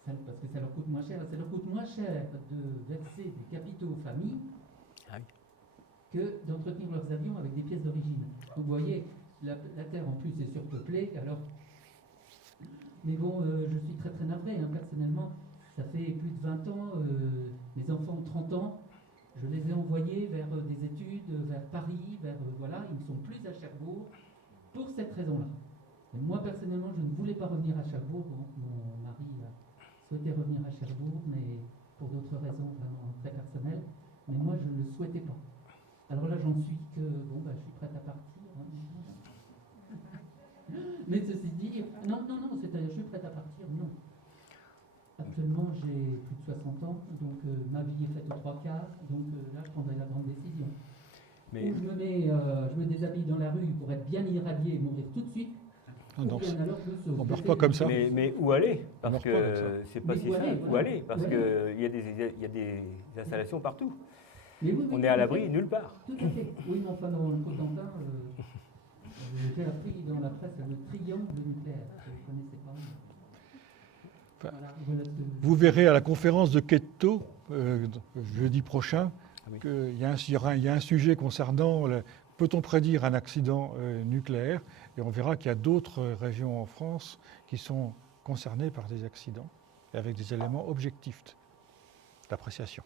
parce que ça leur coûte moins cher. Ça leur coûte moins cher de verser des capitaux aux familles que d'entretenir leurs avions avec des pièces d'origine. Donc vous voyez, la Terre en plus est surpeuplée, alors... Mais bon, je suis très très navré, personnellement. Ça fait plus de 20 ans, mes enfants de 30 ans, je les ai envoyés vers des études, vers Paris, voilà, ils ne sont plus à Cherbourg pour cette raison-là. Et moi, personnellement, je ne voulais pas revenir à Cherbourg. Bon, mon mari a souhaité revenir à Cherbourg, mais pour d'autres raisons vraiment très personnelles. Mais moi, je ne le souhaitais pas. Alors là, j'en suis que, je suis prête à partir. Mais ceci dit, non, c'est-à-dire, je suis prête à partir, non. Actuellement, j'ai plus de 60 ans, donc ma vie est faite aux 3 quarts, donc là, je prendrai la grande décision. Mais... Ou je me déshabille dans la rue pour être bien irradié et mourir tout de suite. Non, alors on ne meurt pas comme ça. Mais où aller? Parce que c'est pas si simple. Où aller? Parce qu'il y a des installations partout. Mais oui, on est à l'abri nulle part. Tout à fait. Oui, mais enfin, dans le Cotentin, J'ai appris dans la presse le triangle nucléaire. Je ne connaissais pas. Voilà, voilà ce que... Vous verrez à la conférence de Quito, jeudi prochain, Ah oui. qu'il y a un sujet concernant peut-on prédire un accident nucléaire, et on verra qu'il y a d'autres régions en France qui sont concernées par des accidents, et avec des éléments objectifs d'appréciation.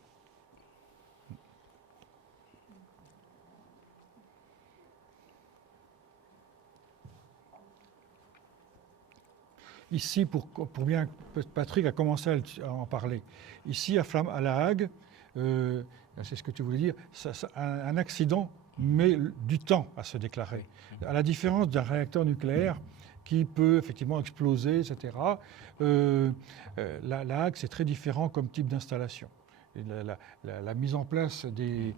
Ici, pour bien, Patrick a commencé à en parler. Ici, à La Hague, c'est ce que tu voulais dire, un accident met du temps à se déclarer. À la différence d'un réacteur nucléaire qui peut effectivement exploser, etc. La Hague, c'est très différent comme type d'installation. La mise en place des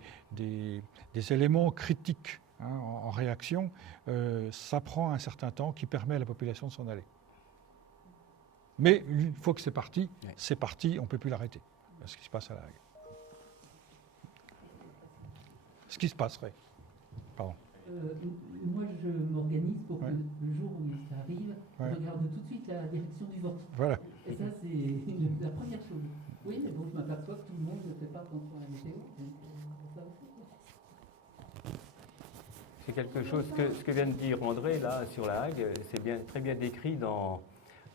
éléments critiques en réaction, ça prend un certain temps qui permet à la population de s'en aller. Mais une fois que c'est parti, on ne peut plus l'arrêter. Ce qui se passe à La Hague. Ce qui se passerait. Pardon. Moi, je m'organise pour que Ouais. le jour où ça arrive, Ouais. je regarde tout de suite la direction du vent. Voilà. Et ça, c'est la première chose. Oui, mais bon, je m'aperçois que tout le monde ne fait pas attention à la météo. Donc, ça aussi. C'est quelque chose que ce que vient de dire André là sur La Hague, c'est très bien décrit dans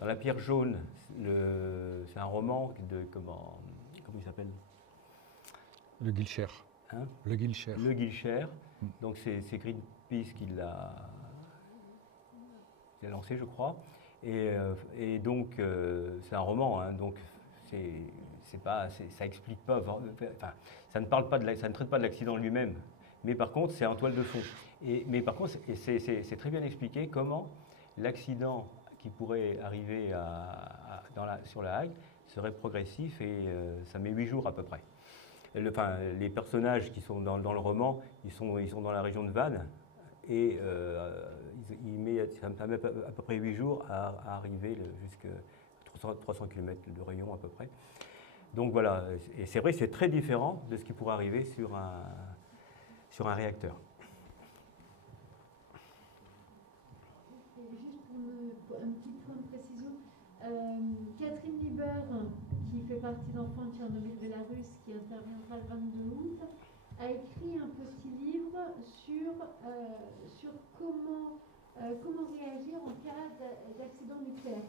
La Pierre jaune. C'est un roman de comment il s'appelle? Le Guilcher. Hein? Le Guilcher. Le Guilcher. Mm. Donc c'est Greenpeace qui l'a lancé, je crois. Et donc c'est un roman, hein, donc ça explique pas, enfin, ça ne traite pas de l'accident lui-même. Mais par contre, c'est en toile de fond. Mais par contre, c'est très bien expliqué comment l'accident qui pourrait arriver sur La Hague serait progressif et ça met 8 jours à peu près. Les personnages qui sont dans le roman, ils sont dans la région de Vannes et ça met à peu près 8 jours à arriver jusqu'à 300 km de rayon à peu près. Donc voilà, et c'est vrai, c'est très différent de ce qui pourrait arriver sur un réacteur. Juste pour un petit point de précision, Catherine Lieber, qui fait partie d'Enfants de Tchernobyl Bélarus, qui interviendra le 22 août, a écrit un petit livre sur comment réagir en cas d'accident nucléaire.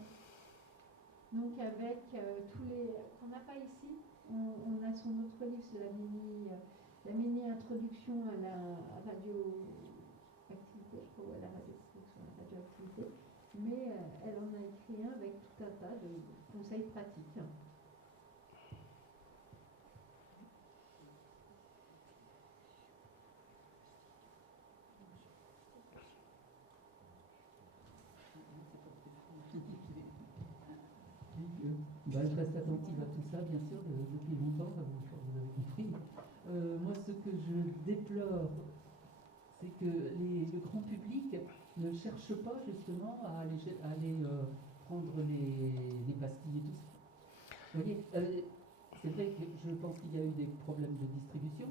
Donc avec tous les... qu'on n'a pas ici, on a son autre livre, c'est la mini-introduction à la radioactivité, je crois, à la radioactivité. Mais elle en a écrit un avec tout un tas de conseils pratiques. Je reste attentive à tout ça, bien sûr, depuis longtemps, vous avez compris. Moi, ce que je déplore, c'est que le grand public ne cherche pas justement à aller prendre les pastilles et tout ça. Vous voyez, c'est vrai que je pense qu'il y a eu des problèmes de distribution,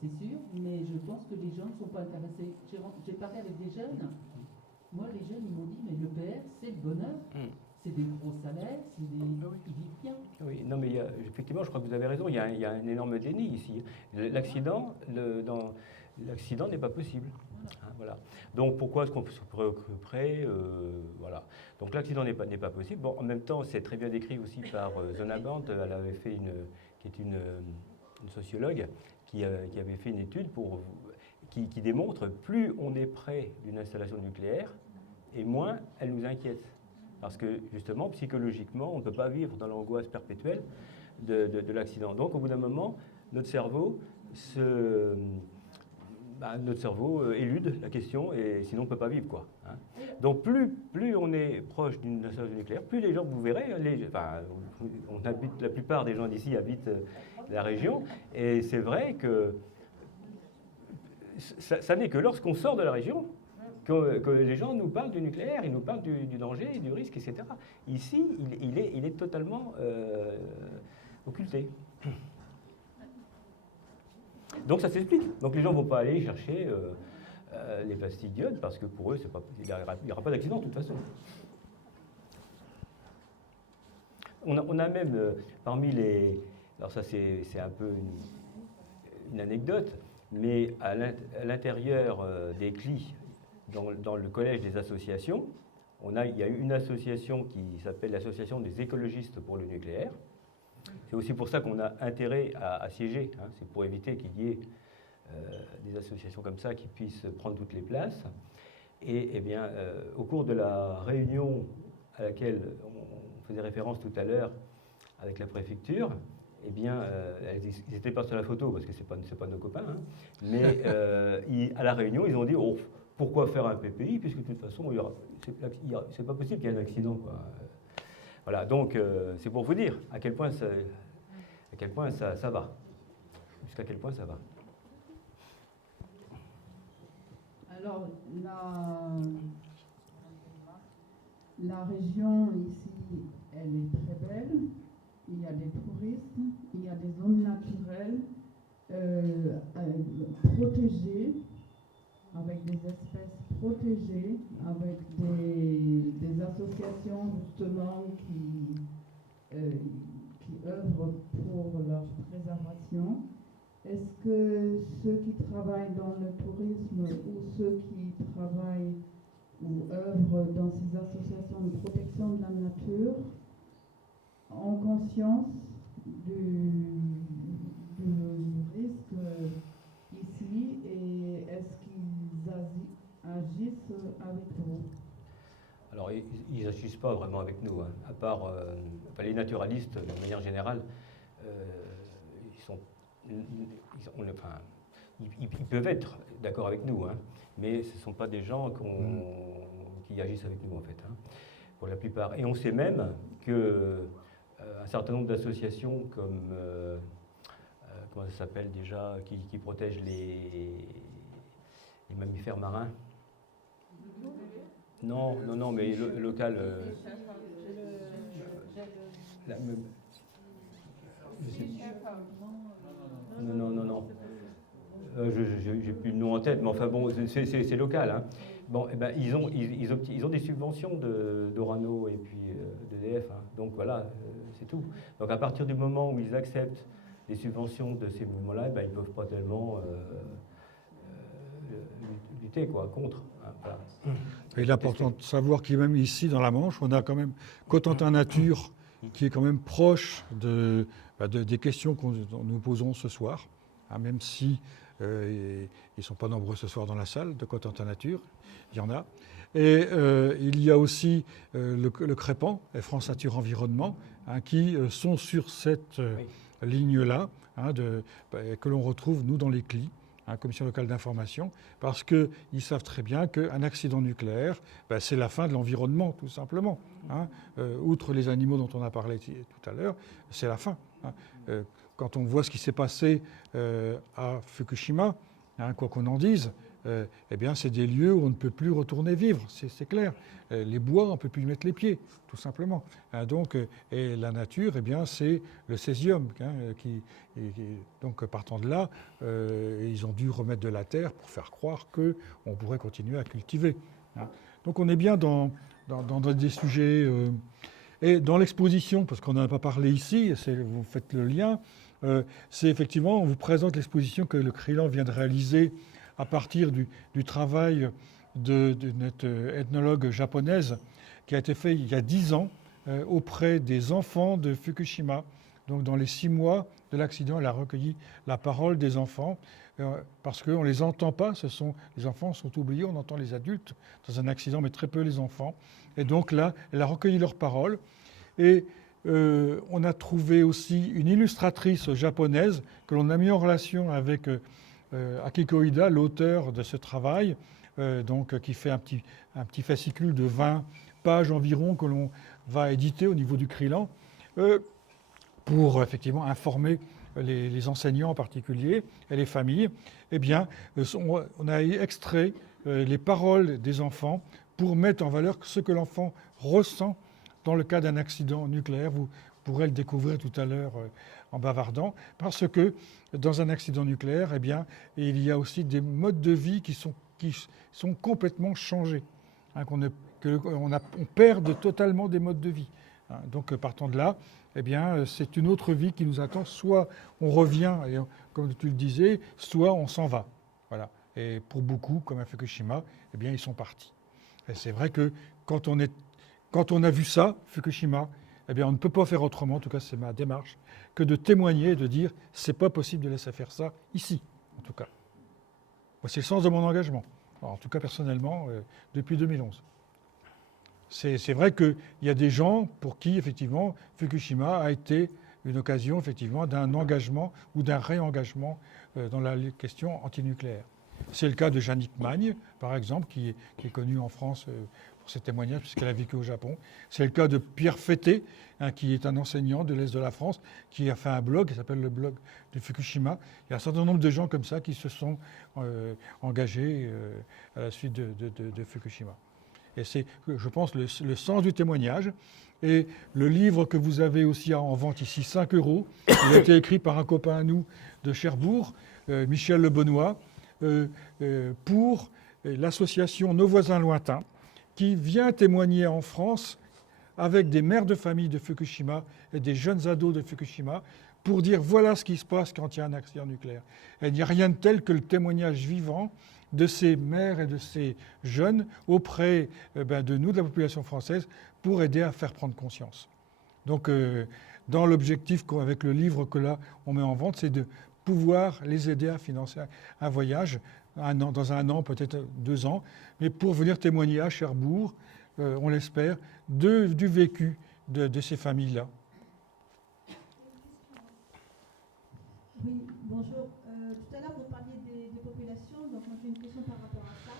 c'est sûr, mais je pense que les gens ne sont pas intéressés. J'ai parlé avec des jeunes. Moi, les jeunes, ils m'ont dit, mais le PR, c'est le bonheur. C'est des gros salaires, ils vivent bien. Oui, non, mais effectivement, je crois que vous avez raison, il y a un énorme déni ici. L'accident n'est pas possible. Voilà. Donc pourquoi est-ce qu'on se préoccuperait voilà. Donc l'accident n'est pas possible. Bon, en même temps, c'est très bien décrit aussi par Zona Band. Elle avait fait qui est une sociologue qui avait fait une étude qui démontre plus on est près d'une installation nucléaire et moins elle nous inquiète. Parce que justement, psychologiquement, on ne peut pas vivre dans l'angoisse perpétuelle de l'accident. Donc au bout d'un moment, notre cerveau élude la question et sinon on ne peut pas vivre, quoi. Hein. Donc plus on est proche d'une installation nucléaire, plus les gens, vous verrez, la plupart des gens d'ici habitent la région, et c'est vrai que ça n'est que lorsqu'on sort de la région que les gens nous parlent du nucléaire, ils nous parlent du danger, du risque, etc. Ici, il est totalement occulté. Donc ça s'explique. Donc les gens ne vont pas aller chercher les pastilles d'iode, parce que pour eux, il n'y aura pas d'accident de toute façon. On a même, parmi les... Alors ça, c'est un peu une anecdote, mais à l'intérieur des CLI, dans le collège des associations, il y a eu une association qui s'appelle l'Association des écologistes pour le nucléaire. C'est aussi pour ça qu'on a intérêt à siéger, hein, c'est pour éviter qu'il y ait des associations comme ça qui puissent prendre toutes les places. Et eh bien, au cours de la réunion à laquelle on faisait référence tout à l'heure avec la préfecture, eh bien, ils n'étaient pas sur la photo parce que ce n'est pas nos copains, hein, mais à la réunion, ils ont dit oh, pourquoi faire un PPI puisque de toute façon, c'est pas possible qu'il y ait un accident, quoi. Voilà, donc c'est pour vous dire à quel point ça va, jusqu'à quel point ça va. Alors, la région ici, elle est très belle. Il y a des touristes, il y a des zones naturelles protégées, avec des espèces protégées, avec des associations justement qui œuvrent pour leur préservation. Est-ce que ceux qui travaillent dans le tourisme ou ceux qui travaillent ou œuvrent dans ces associations de protection de la nature ont conscience du risque ici et est-ce qu'ils agissent avec vous? Alors, ils n'agissent pas vraiment avec nous, hein, à part les naturalistes, de manière générale, ils peuvent être d'accord avec nous, hein, mais ce ne sont pas des gens qui agissent avec nous, en fait, hein, pour la plupart. Et on sait même que un certain nombre d'associations comme, comment ça s'appelle déjà, qui protègent les mammifères marins. Non, mais local. Non. J'ai plus le nom en tête, mais enfin bon, c'est local. Hein. Bon, eh ben, ils ont des subventions d'Orano et puis d'EDF. Hein. Donc voilà, c'est tout. Donc à partir du moment où ils acceptent les subventions de ces mouvements-là, ben, ils ne peuvent pas tellement lutter contre. Hein, voilà. Il est important de savoir qu'il même ici dans la Manche, on a quand même Cotentin Nature qui est quand même proche des questions que nous posons ce soir, hein, même si ils ne sont pas nombreux ce soir dans la salle de Cotentin Nature, il y en a. Et il y a aussi le Crépan et France Nature Environnement, hein, qui sont sur cette ligne-là, hein, que l'on retrouve nous dans les CLI, hein, Commission locale d'information, parce qu'ils savent très bien qu'un accident nucléaire, c'est la fin de l'environnement, tout simplement. Hein. Outre les animaux dont on a parlé tout à l'heure, c'est la fin. Hein. Quand on voit ce qui s'est passé à Fukushima, hein, quoi qu'on en dise, eh bien, c'est des lieux où on ne peut plus retourner vivre, c'est clair. Les bois, on ne peut plus y mettre les pieds, tout simplement. Hein, donc, et la nature, eh bien, c'est le césium. Hein, donc, partant de là, ils ont dû remettre de la terre pour faire croire qu'on pourrait continuer à cultiver. Hein. Donc, on est bien dans des sujets... et dans l'exposition, parce qu'on n'en a pas parlé ici, vous faites le lien, c'est effectivement, on vous présente l'exposition que le CRILAN vient de réaliser à partir du travail de notre ethnologue japonaise qui a été fait il y a 10 ans auprès des enfants de Fukushima. Donc dans les 6 mois de l'accident, elle a recueilli la parole des enfants parce qu'on ne les entend pas. Les enfants sont oubliés, on entend les adultes dans un accident, mais très peu les enfants. Et donc là, elle a recueilli leurs paroles. Et on a trouvé aussi une illustratrice japonaise que l'on a mis en relation avec Akiko Ida, l'auteur de ce travail, qui fait un petit fascicule de 20 pages environ que l'on va éditer au niveau du CRILAN pour effectivement informer les enseignants en particulier et les familles. Eh bien, on a extrait les paroles des enfants pour mettre en valeur ce que l'enfant ressent dans le cas d'un accident nucléaire. Vous pourrez le découvrir tout à l'heure en bavardant, parce que dans un accident nucléaire, eh bien, il y a aussi des modes de vie qui qui sont complètement changés, hein, on perd totalement des modes de vie. Hein. Donc partant de là, eh bien, c'est une autre vie qui nous attend. Soit on revient, et, comme tu le disais, soit on s'en va. Voilà. Et pour beaucoup, comme à Fukushima, eh bien, ils sont partis. Et c'est vrai que quand on a vu ça, Fukushima, eh bien, on ne peut pas faire autrement, en tout cas c'est ma démarche, que de témoigner et de dire c'est pas possible de laisser faire ça ici, en tout cas. Moi, c'est le sens de mon engagement. Alors, en tout cas, personnellement, depuis 2011. C'est vrai qu'il y a des gens pour qui, effectivement, Fukushima a été une occasion, effectivement, d'un engagement ou d'un réengagement dans la question antinucléaire. C'est le cas de Jannick Magne, par exemple, qui est connue en France pour ses témoignages, puisqu'elle a vécu au Japon. C'est le cas de Pierre Fété, hein, qui est un enseignant de l'Est de la France, qui a fait un blog, qui s'appelle le blog de Fukushima. Il y a un certain nombre de gens comme ça qui se sont engagés à la suite de Fukushima. Et c'est, je pense, le sens du témoignage. Et le livre que vous avez aussi en vente ici, 5 €, il a été écrit par un copain à nous de Cherbourg, Michel Lebonnois, pour l'association Nos Voisins Lointains, qui vient témoigner en France avec des mères de famille de Fukushima et des jeunes ados de Fukushima pour dire voilà ce qui se passe quand il y a un accident nucléaire. Et il n'y a rien de tel que le témoignage vivant de ces mères et de ces jeunes auprès de nous, de la population française, pour aider à faire prendre conscience. Donc, dans l'objectif avec le livre que là, on met en vente, c'est de pouvoir les aider à financer un voyage dans un an, peut-être 2 ans, mais pour venir témoigner à Cherbourg, on l'espère, du vécu de ces familles-là. Oui, bonjour. Tout à l'heure, vous parliez des populations, donc moi j'ai une question par rapport à ça.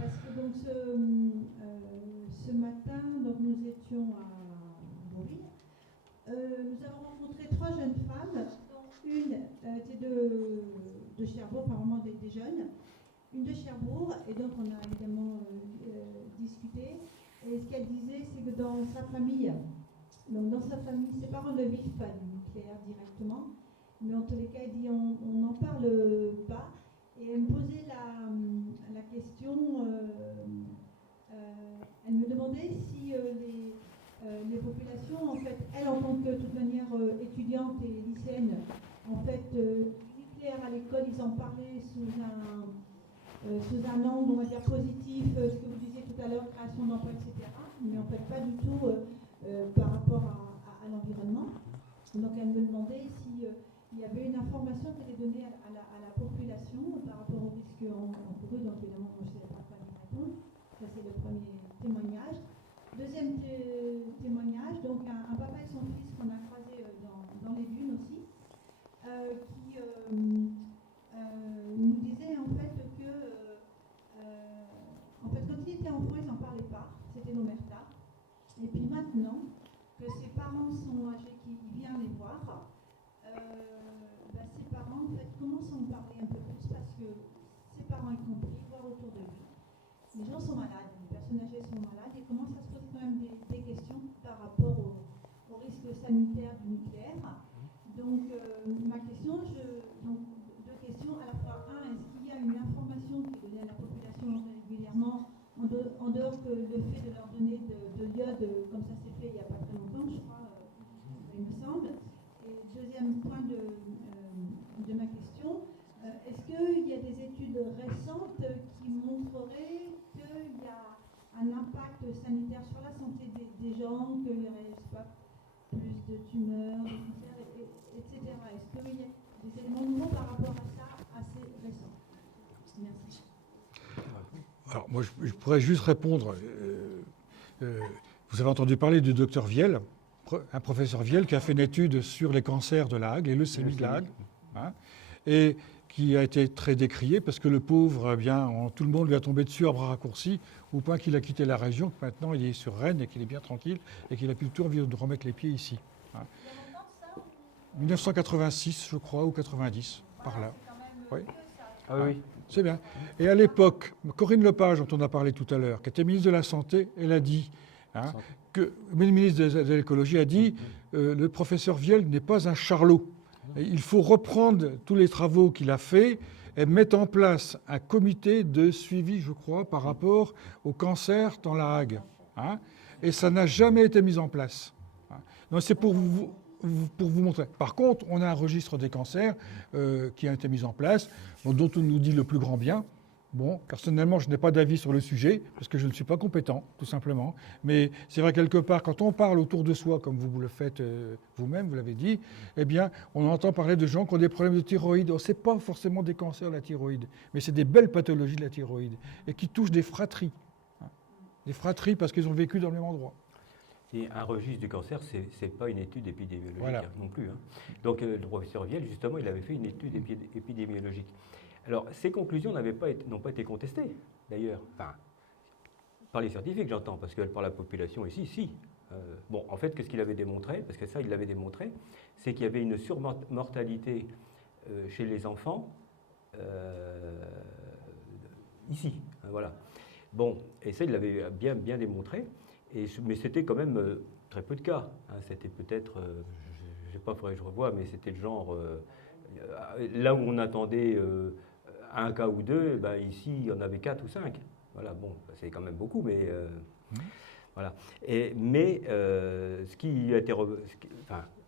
Parce que donc ce matin, donc, nous étions à Bourville. Nous avons rencontré 3 jeunes femmes, dont une était de Cherbourg, enfin vraiment des jeunes, une de Cherbourg, et donc on a évidemment discuté. Et ce qu'elle disait, c'est que dans sa famille, ses parents ne vivent pas du nucléaire directement, mais en tous les cas, elle dit on n'en parle pas. Et elle me posait la question, elle me demandait si les populations, en fait, elles en tant que, de toute manière, étudiantes et lycéennes, en fait, nucléaire à l'école, ils en parlaient sous un angle, on va dire, positif, ce que vous disiez tout à l'heure, création d'emplois, etc. Mais en fait, pas du tout par rapport à l'environnement. Donc, elle me demandait si il y avait une information qui était donnée à la population par rapport au risque encouru. Donc, évidemment, moi, je ne sais pas quoi y répondre. Ça, c'est le premier témoignage. Deuxième témoignage, donc un papa et son fils qu'on a croisé dans les dunes aussi, qui nous disait en fait que quand il était enfant, ils n'en parlaient pas, c'était l'omerta. Et puis maintenant que ses parents sont âgés, qui viennent les voir, ses parents en fait commencent à en parler un peu plus parce que ses parents y compris, voient autour de lui. Les gens sont malades, les personnes âgées sont malades et commencent à se poser quand même des questions par rapport au risque sanitaire du nucléaire. Donc ma question, donc 2 questions. À la fois, est-ce qu'il y a une information qui est donnée à la population régulièrement, en dehors que le fait de leur donner de l'iode, comme ça s'est fait il n'y a pas très longtemps, je crois, il me semble. Et deuxième point de ma question, est-ce qu'il y a des études récentes qui montreraient qu'il y a un impact sanitaire sur la santé des gens, qu'il n'y aurait pas plus de tumeurs, de cancers, etc. Est-ce qu'il y a des éléments nouveaux par rapport à ça assez récents? Merci. Alors, moi, je pourrais juste répondre. Vous avez entendu parler du docteur Viel, un professeur Viel qui a fait une étude sur les cancers de la Hague, les leucémies de la Hague, hein, et qui a été très décrié parce que le pauvre, tout le monde lui a tombé dessus à bras raccourcis, au point qu'il a quitté la région, que maintenant il est sur Rennes et qu'il est bien tranquille et qu'il a plus le tour de remettre les pieds ici. Hein. 1986, je crois, ou 90, par là. Oui. Ah oui. C'est bien. Et à l'époque, Corinne Lepage, dont on a parlé tout à l'heure, qui était ministre de la Santé, elle a dit, que le ministre de l'écologie a dit, le professeur Viel n'est pas un charlot. Il faut reprendre tous les travaux qu'il a faits elles mettent en place un comité de suivi, je crois, par rapport au cancer dans la Hague. Hein, et ça n'a jamais été mis en place. Hein. Donc c'est pour vous montrer. Par contre, on a un registre des cancers qui a été mis en place, dont on nous dit le plus grand bien. Bon, personnellement, je n'ai pas d'avis sur le sujet, parce que je ne suis pas compétent, tout simplement. Mais c'est vrai, quelque part, quand on parle autour de soi, comme vous le faites vous-même, vous l'avez dit, eh bien, on entend parler de gens qui ont des problèmes de thyroïde. Ce n'est pas forcément des cancers de la thyroïde, mais c'est des belles pathologies de la thyroïde, et qui touchent des fratries. Hein. Des fratries parce qu'ils ont vécu dans le même endroit. Et un registre du cancer, ce n'est pas une étude épidémiologique Voilà. non plus. Hein. Donc le professeur Viel, justement, il avait fait une étude épidémiologique. Alors, ces conclusions n'ont pas été contestées, d'ailleurs. Enfin, par les scientifiques, j'entends, parce que par la population ici, si. Bon, en fait, qu'est-ce qu'il avait démontré? Parce que ça, il l'avait démontré, c'est qu'il y avait une surmortalité chez les enfants ici. Voilà. Bon, et ça, il l'avait bien démontré, mais c'était quand même très peu de cas. Hein. C'était peut-être, je ne sais pas, il faudrait que je revoie, mais c'était le genre, là où on attendait un cas ou deux, ben ici, il y en avait 4 ou 5. Voilà, bon, c'est quand même beaucoup, mais voilà. Mais ce qui a été...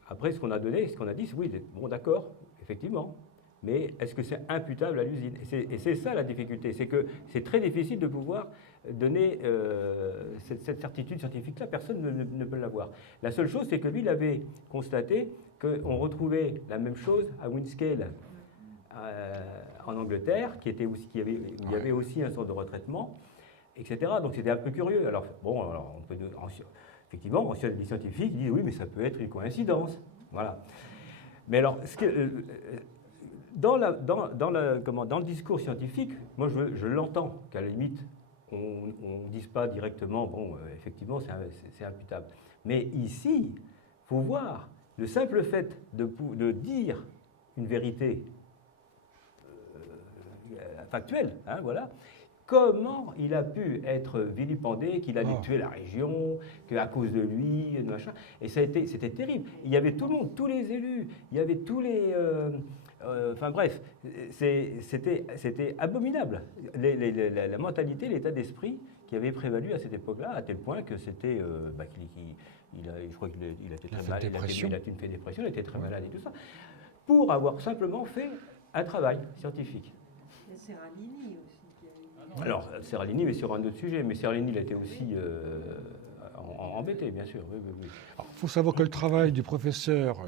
après, ce qu'on a donné, ce qu'on a dit, c'est oui, bon, d'accord, effectivement, mais est-ce que c'est imputable à l'usine? Et c'est ça la difficulté, c'est que c'est très difficile de pouvoir donner cette certitude scientifique-là, personne ne peut l'avoir. La seule chose, c'est que lui, il avait constaté qu'on retrouvait la même chose à Windscale, en Angleterre, il y avait aussi un centre de retraitement, etc. Donc c'était un peu curieux. Alors, bon, alors on peut, effectivement, les scientifiques disent oui, mais ça peut être une coïncidence. Voilà. Mais alors, dans le discours scientifique, moi je l'entends, qu'à la limite, on ne dise pas directement, bon, effectivement, c'est imputable. Mais ici, il faut voir, le simple fait de dire une vérité factuelle, hein, voilà, comment il a pu être vilipendé, qu'il allait tuer la région, qu'à cause de lui, machin. Et c'était terrible. Il y avait tout le monde, tous les élus, il y avait tous les... enfin bref, c'était abominable. La mentalité, l'état d'esprit qui avait prévalu à cette époque-là, à tel point que c'était... je crois qu'il a été très malade, il a fait dépression, il était très malade et tout ça, pour avoir simplement fait un travail scientifique. Il y a Serralini aussi. Alors, Serralini, mais sur un autre sujet. Mais Serralini, il a été aussi embêté, bien sûr. Oui. Il faut savoir que le travail du professeur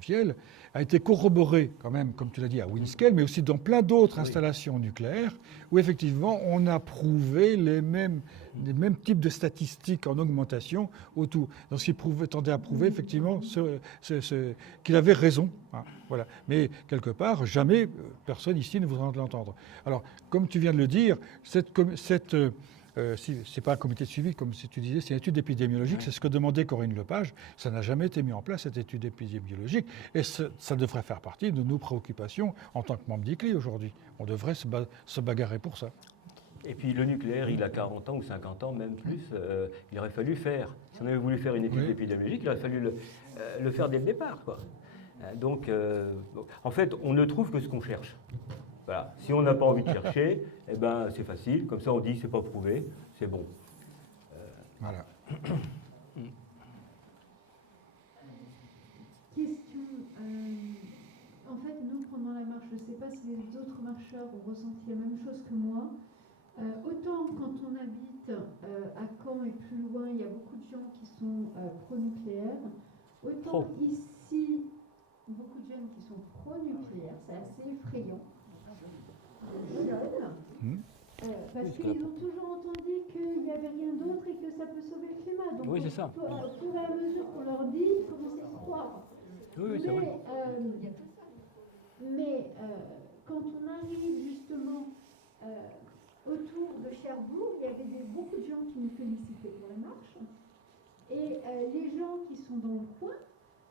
Viel a été corroboré quand même, comme tu l'as dit, à Windscale, mais aussi dans plein d'autres installations nucléaires, où effectivement on a prouvé les mêmes types de statistiques en augmentation autour. Donc ce qui tendait à prouver effectivement qu'il avait raison. Hein, voilà. Mais quelque part, jamais personne ici ne voudra l'entendre. Alors, comme tu viens de le dire, ce n'est pas un comité de suivi, comme si tu disais, c'est une étude épidémiologique, c'est ce que demandait Corinne Lepage. Ça n'a jamais été mis en place, cette étude épidémiologique, et ça devrait faire partie de nos préoccupations en tant que membre d'ICLI aujourd'hui. On devrait se bagarrer pour ça. Et puis le nucléaire, il a 40 ans ou 50 ans, même plus, il aurait fallu faire, si on avait voulu faire une étude épidémiologique, il aurait fallu le faire dès le départ, quoi. Donc, en fait, on ne trouve que ce qu'on cherche. Voilà. Si on n'a pas envie de chercher, eh ben, c'est facile. Comme ça, on dit c'est pas prouvé, c'est bon. Voilà. Question. En fait, nous, pendant la marche, je ne sais pas si les autres marcheurs ont ressenti la même chose que moi. Autant quand on habite à Caen et plus loin, il y a beaucoup de gens qui sont pro-nucléaires. Autant ici, beaucoup de jeunes qui sont pro-nucléaires. C'est assez effrayant. Parce qu'ils ont toujours entendu qu'il n'y avait rien d'autre et que ça peut sauver le climat. Donc, oui, c'est ça. Au fur et à mesure qu'on leur dit, ils commencent à y croire. Oui, c'est vrai. Mais quand on arrive justement autour de Cherbourg, il y avait beaucoup de gens qui nous félicitaient pour la marche. Et les gens qui sont dans le coin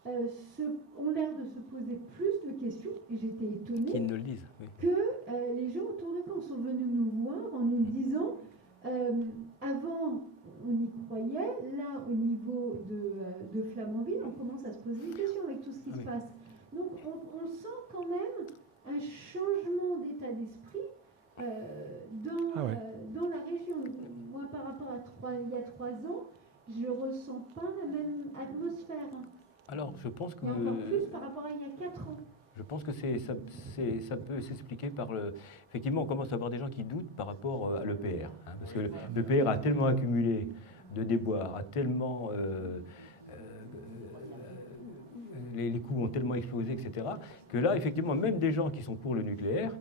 ont l'air de se poser plus de questions, et j'étais étonnée qu'ils ne le disent, que les gens autour de nous sont venus nous voir en nous disant avant on y croyait, là au niveau de Flamanville on commence à se poser des questions avec tout ce qui se passe. Donc on sent quand même un changement d'état d'esprit dans la région. Moi, par rapport à il y a 3 ans, je ne ressens pas la même atmosphère. Alors, je pense que... Et encore plus par rapport à il y a 4 ans. Je pense que ça peut s'expliquer par le... Effectivement, on commence à avoir des gens qui doutent par rapport à l'EPR. Hein, parce que l'EPR a tellement accumulé de déboires, a tellement... les coûts ont tellement explosé, etc., que là, effectivement, même des gens qui sont pour le nucléaire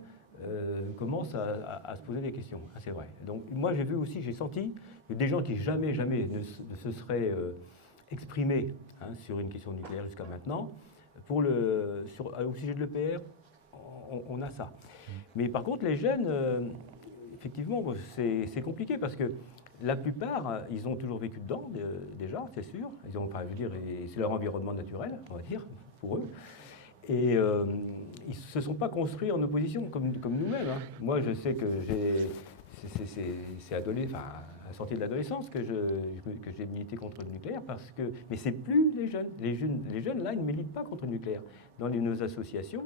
commencent à se poser des questions. Ah, c'est vrai. Donc, moi, j'ai vu aussi, j'ai senti que des gens qui jamais ne se seraient exprimés sur une question nucléaire jusqu'à maintenant, au sujet de l'EPR, on a ça. Mais par contre, les jeunes, effectivement, c'est compliqué parce que la plupart, ils ont toujours vécu dedans, déjà, c'est sûr. Ils ont, enfin, je veux dire, c'est leur environnement naturel, on va dire, pour eux. Et ils ne se sont pas construits en opposition comme nous-mêmes. Hein. Moi, je sais que c'est à la sortie de l'adolescence que j'ai milité contre le nucléaire, mais c'est plus les jeunes. Les jeunes, là, ils ne militent pas contre le nucléaire. Dans nos associations,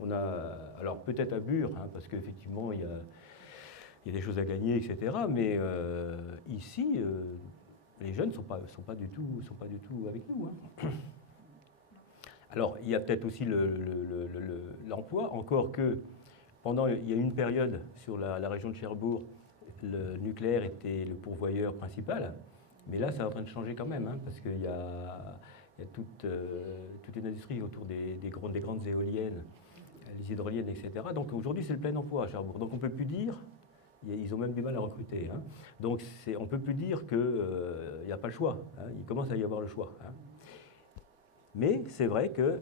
on a, alors peut-être à Bure, hein, parce qu'effectivement, il y a des choses à gagner, etc. Mais ici, les jeunes ne sont pas du tout avec nous. Hein. Alors, il y a peut-être aussi l'emploi, encore que il y a eu une période sur la région de Cherbourg, le nucléaire était le pourvoyeur principal, mais là, ça est en train de changer quand même, hein, parce qu'il y a toute une industrie autour des grandes éoliennes, les hydroliennes, etc. Donc aujourd'hui, c'est le plein emploi à Cherbourg. Donc on ne peut plus dire, ils ont même du mal à recruter. Hein. Donc on ne peut plus dire qu'il n'y a pas le choix. Hein. Il commence à y avoir le choix. Hein. Mais c'est vrai que,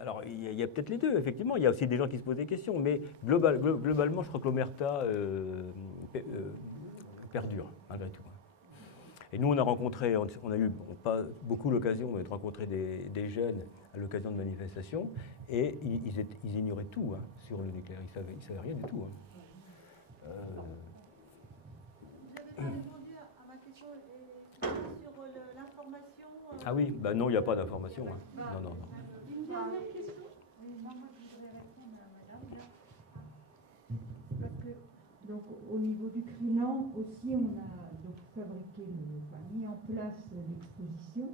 alors il y a peut-être les deux, effectivement, il y a aussi des gens qui se posent des questions, mais globalement, je crois que l'omerta perdure, malgré tout. Et nous, on a rencontré, on a eu pas beaucoup l'occasion de rencontrer des jeunes à l'occasion de manifestations, et ils ignoraient tout hein, sur le nucléaire, ils savaient rien du tout. Hein. Vous n'avez pas répondu à ma question sur l'information. Ah oui, ben non, il n'y a pas d'information. Hein. Non. Une dernière question. Oui, moi je voudrais répondre à madame. Parce que, donc, au niveau du CRINAN aussi, on a donc fabriqué, mis en place l'exposition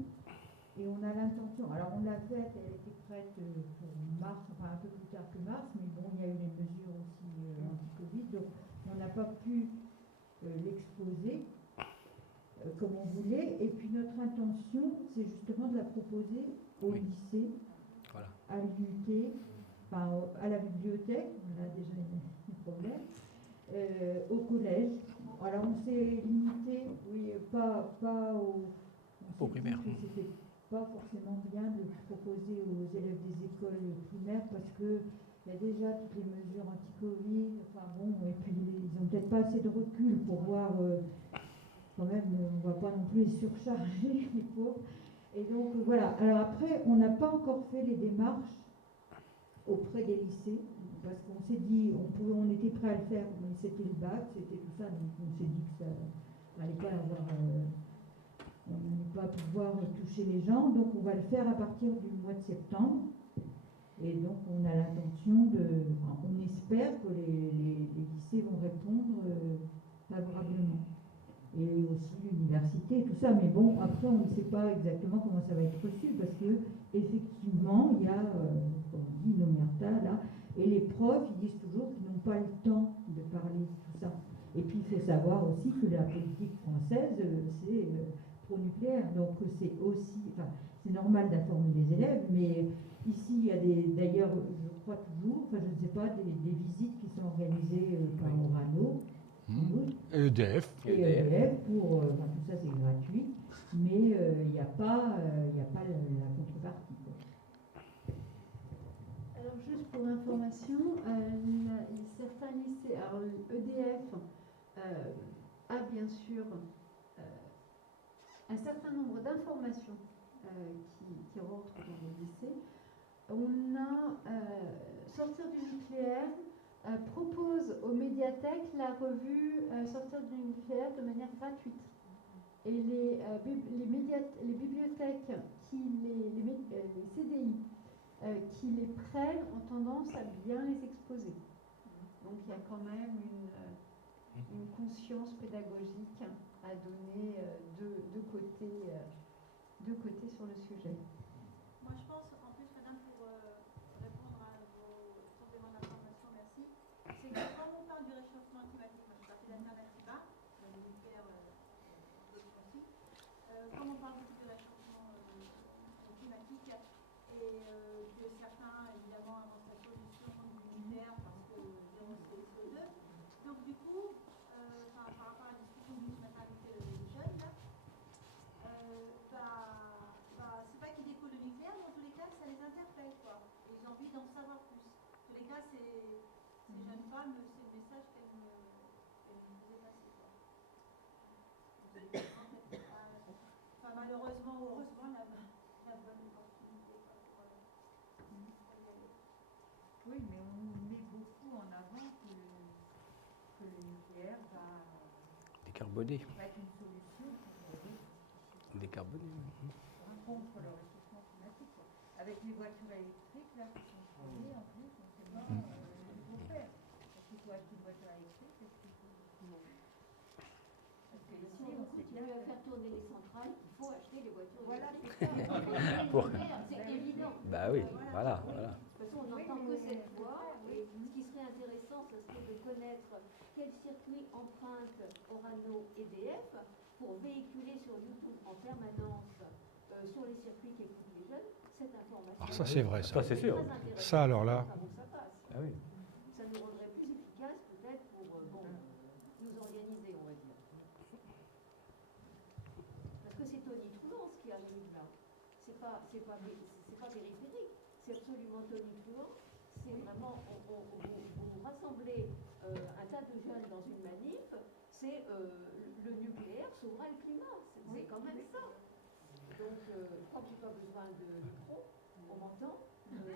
et on a l'intention, alors on l'a faite, elle était prête pour mars, enfin un peu plus tard que mars, mais bon, il y a eu les mesures aussi anti-Covid, donc on n'a pas pu l'exposer comme on voulait. Et puis notre intention, c'est justement de la proposer au lycée, voilà, à l'UT, enfin à la bibliothèque, on a déjà un problème, au collège. Alors on s'est limité, oui, pas au primaire. C'était pas forcément bien de proposer aux élèves des écoles primaires parce que il y a déjà toutes les mesures anti-Covid, enfin bon, et puis ils n'ont peut-être pas assez de recul pour voir, quand même, on ne va pas non plus les surcharger, les pauvres. Et donc voilà, alors après, on n'a pas encore fait les démarches auprès des lycées, parce qu'on s'est dit, on était prêt à le faire, mais c'était le bac, c'était tout ça, donc on s'est dit que ça n'allait pas avoir... on n'allait pas pouvoir toucher les gens, donc on va le faire à partir du mois de septembre. Et donc on a l'intention on espère que les lycées vont répondre favorablement. Et aussi l'université, tout ça. Mais bon, après on ne sait pas exactement comment ça va être reçu, parce que effectivement, il y a, comme on dit, une omerta là, et les profs, ils disent toujours qu'ils n'ont pas le temps de parler de tout ça. Et puis il faut savoir aussi que la politique française, c'est pro-nucléaire, donc c'est aussi, enfin, c'est normal d'informer les élèves, mais ici il y a d'ailleurs, je crois toujours, enfin je ne sais pas, des visites qui sont organisées par Orano, EDF. Et EDF pour, enfin, tout ça c'est gratuit, mais il n'y a pas la contrepartie. Alors juste pour information, certains lycées, alors l'EDF a bien sûr un certain nombre d'informations qui rentrent dans le lycée. On a Sortir du nucléaire propose aux médiathèques la revue Sortir du nucléaire de manière gratuite. Et les bibliothèques, les CDI qui les prennent ont tendance à bien les exposer. Donc il y a quand même une conscience pédagogique à donner de côté sur le sujet. Moi, je pense, en plus, madame, pour répondre à vos compléments d'information, merci, c'est que quand on parle du réchauffement climatique, moi je suis partie d'Alternativa, le nucléaire aussi, quand on parle beaucoup du réchauffement climatique, et que certains, évidemment, avancent la solution du nucléaire parce que zéro CO2, donc du coup, par rapport à la discussion que ce matin avec les jeunes, là, c'est pas qu'ils découvrent le nucléaire, mais en tous les cas, ça les interpelle, quoi. Et ils ont envie d'en savoir plus. En tous les cas, ces jeunes femmes, c'est le message qu'elles me faisaient passer, quoi. Enfin, malheureusement ou heureusement, la bonne opportunité, quoi, pour y aller. Oui, mais on met beaucoup en avant que le nucléaire va Décarboné. être une solution Décarboné. contre le réchauffement climatique, quoi. Avec les voitures électriques là, qui sont créées, en plus, on ne sait pas ce qu'il faut faire. Est-ce qu'il faut acheter une voiture électrique? Est-ce qu'il faut... Parce que ici, on Si sait tu bien veux que... faire tourner les centrales, il faut acheter les voitures Voilà, électriques. C'est évident. Bah oui, voilà. De toute façon, on n'entend que cette voix. Et ce qui serait intéressant, ce serait de connaître quel circuit emprunte Orano EDF pour véhiculer sur YouTube en permanence, sur les circuits qu'écoutent les jeunes, cette information. Alors ça, c'est vrai, ça. Ça, c'est sûr. Ça, alors là. Ça passe. Ah oui. Ça nous rendrait plus efficaces peut-être pour nous organiser, on va dire. Parce que c'est tonitruant ce qui arrive là. C'est pas périphérique, c'est absolument tonitruant. C'est vraiment, vous rassemblez un tas de jeunes dans une manif, c'est le nucléaire sauvera le climat. C'est quand même ça. Donc, je crois que je n'ai pas besoin de micro, on m'entend. Je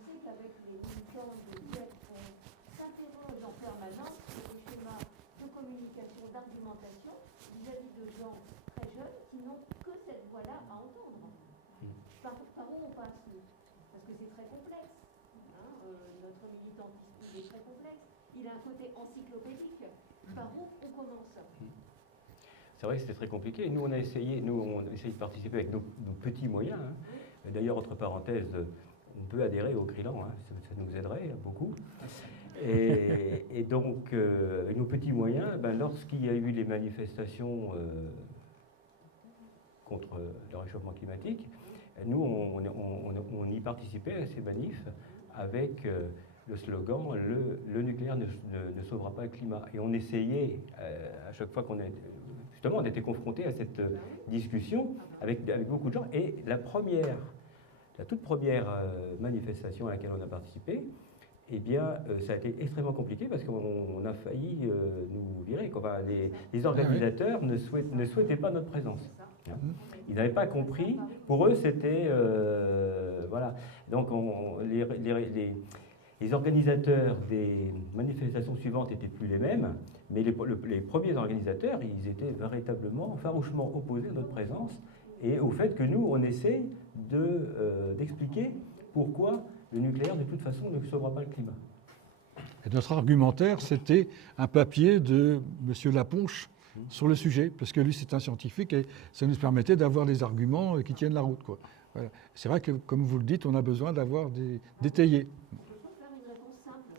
sais qu'avec les militants de GIEC, on s'interroge en permanence sur les schémas de communication, d'argumentation vis-à-vis de gens très jeunes qui n'ont que cette voix-là à entendre. Par où on passe, nous? Parce que c'est très complexe. Notre militantisme, il est très complexe. Il a un côté encyclopédique. Par où on commence? C'est vrai que c'était très compliqué. Nous, on a essayé de participer avec nos petits moyens. D'ailleurs, entre parenthèses, on peut adhérer au Crilan, ça nous aiderait beaucoup. Et donc, avec nos petits moyens, lorsqu'il y a eu les manifestations contre le réchauffement climatique, nous, on y participait à ces manifs avec le slogan « Le nucléaire ne sauvera pas le climat ». Et on essayait, à chaque fois qu'on on était confronté à cette discussion avec beaucoup de gens. Et la toute première manifestation à laquelle on a participé, eh bien, ça a été extrêmement compliqué parce qu'on a failli nous virer. Les organisateurs ne souhaitaient pas notre présence. Ils n'avaient pas compris. Pour eux, c'était... voilà. Donc, les organisateurs des manifestations suivantes n'étaient plus les mêmes, mais les premiers organisateurs, ils étaient véritablement, farouchement opposés à notre présence et au fait que nous, on essaye d'expliquer pourquoi le nucléaire, de toute façon, ne sauvera pas le climat. Et notre argumentaire, c'était un papier de M. Laponche sur le sujet, parce que lui, c'est un scientifique et ça nous permettait d'avoir des arguments qui tiennent la route, quoi. Voilà. C'est vrai que, comme vous le dites, on a besoin d'avoir d'étayer.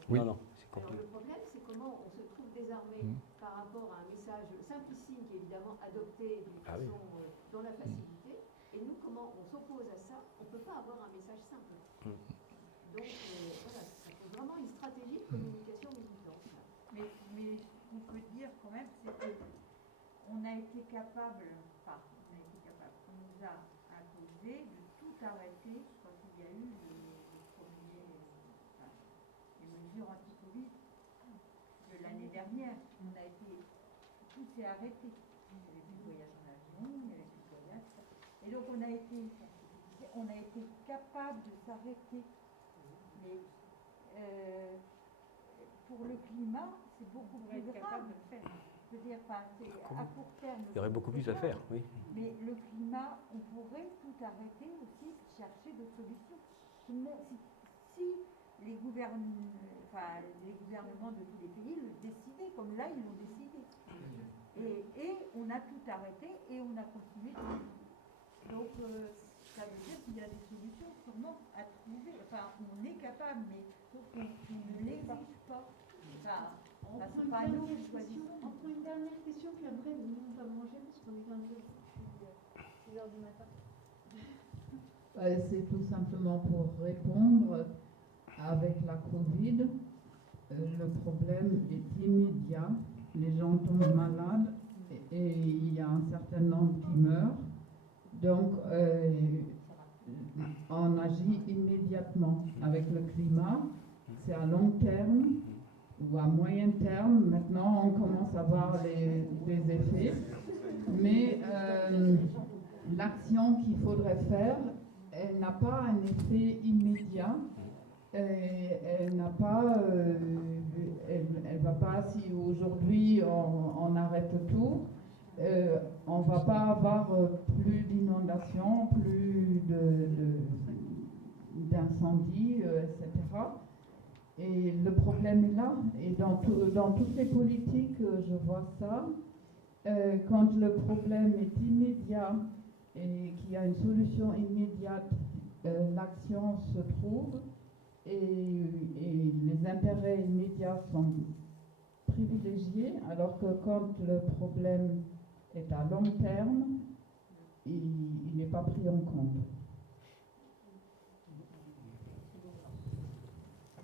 Oui. Alors, le problème, c'est comment on se trouve désarmé par rapport à un message simplissime qui est évidemment adopté d'une façon dans la facilité. Et nous, comment on s'oppose à ça? On ne peut pas avoir un message simple. Donc, voilà, ça faut vraiment une stratégie de communication militante. Mais on peut dire quand même, c'est qu'on a été capable, on nous a imposé de tout arrêter quand il y a eu les mesures anti-Covid de l'année dernière. Tout s'est arrêté. Il n'y avait plus de voyage en avion, il n'y avait plus de voyage. Et donc on a été capable de s'arrêter. Mais pour le climat, c'est beaucoup plus grave. dire, enfin, c'est à court terme. Il y aurait beaucoup plus à faire, oui. Mais le climat, on pourrait tout arrêter aussi, chercher des solutions. Tout le monde, si les gouvernements de tous les pays le décidaient, comme là ils l'ont décidé. Et on a tout arrêté et on a continué. Donc ça veut dire qu'il y a des solutions sûrement à trouver. Enfin, on est capable, mais sauf qu'on ne l'exige pas. Enfin, On prend une dernière question, puis après nous on va manger parce qu'on est quand même depuis 6 heures du matin. C'est tout simplement pour répondre. Avec la Covid, le problème est immédiat. Les gens tombent malades et il y a un certain nombre qui meurent. Donc, on agit immédiatement. Avec le climat, c'est à long terme ou à moyen terme. Maintenant, on commence à voir les effets. Mais l'action qu'il faudrait faire, elle n'a pas un effet immédiat. Elle n'a pas, elle va pas, si aujourd'hui on arrête tout, on va pas avoir plus d'inondations, plus d'incendies, etc. Et le problème est là, et dans toutes les politiques, je vois ça. Quand le problème est immédiat et qu'il y a une solution immédiate, l'action se trouve. Et les intérêts immédiats sont privilégiés, alors que quand le problème est à long terme, il n'est pas pris en compte.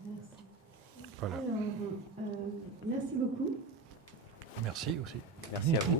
Merci. Voilà. Alors, merci beaucoup. Merci aussi. Merci à vous.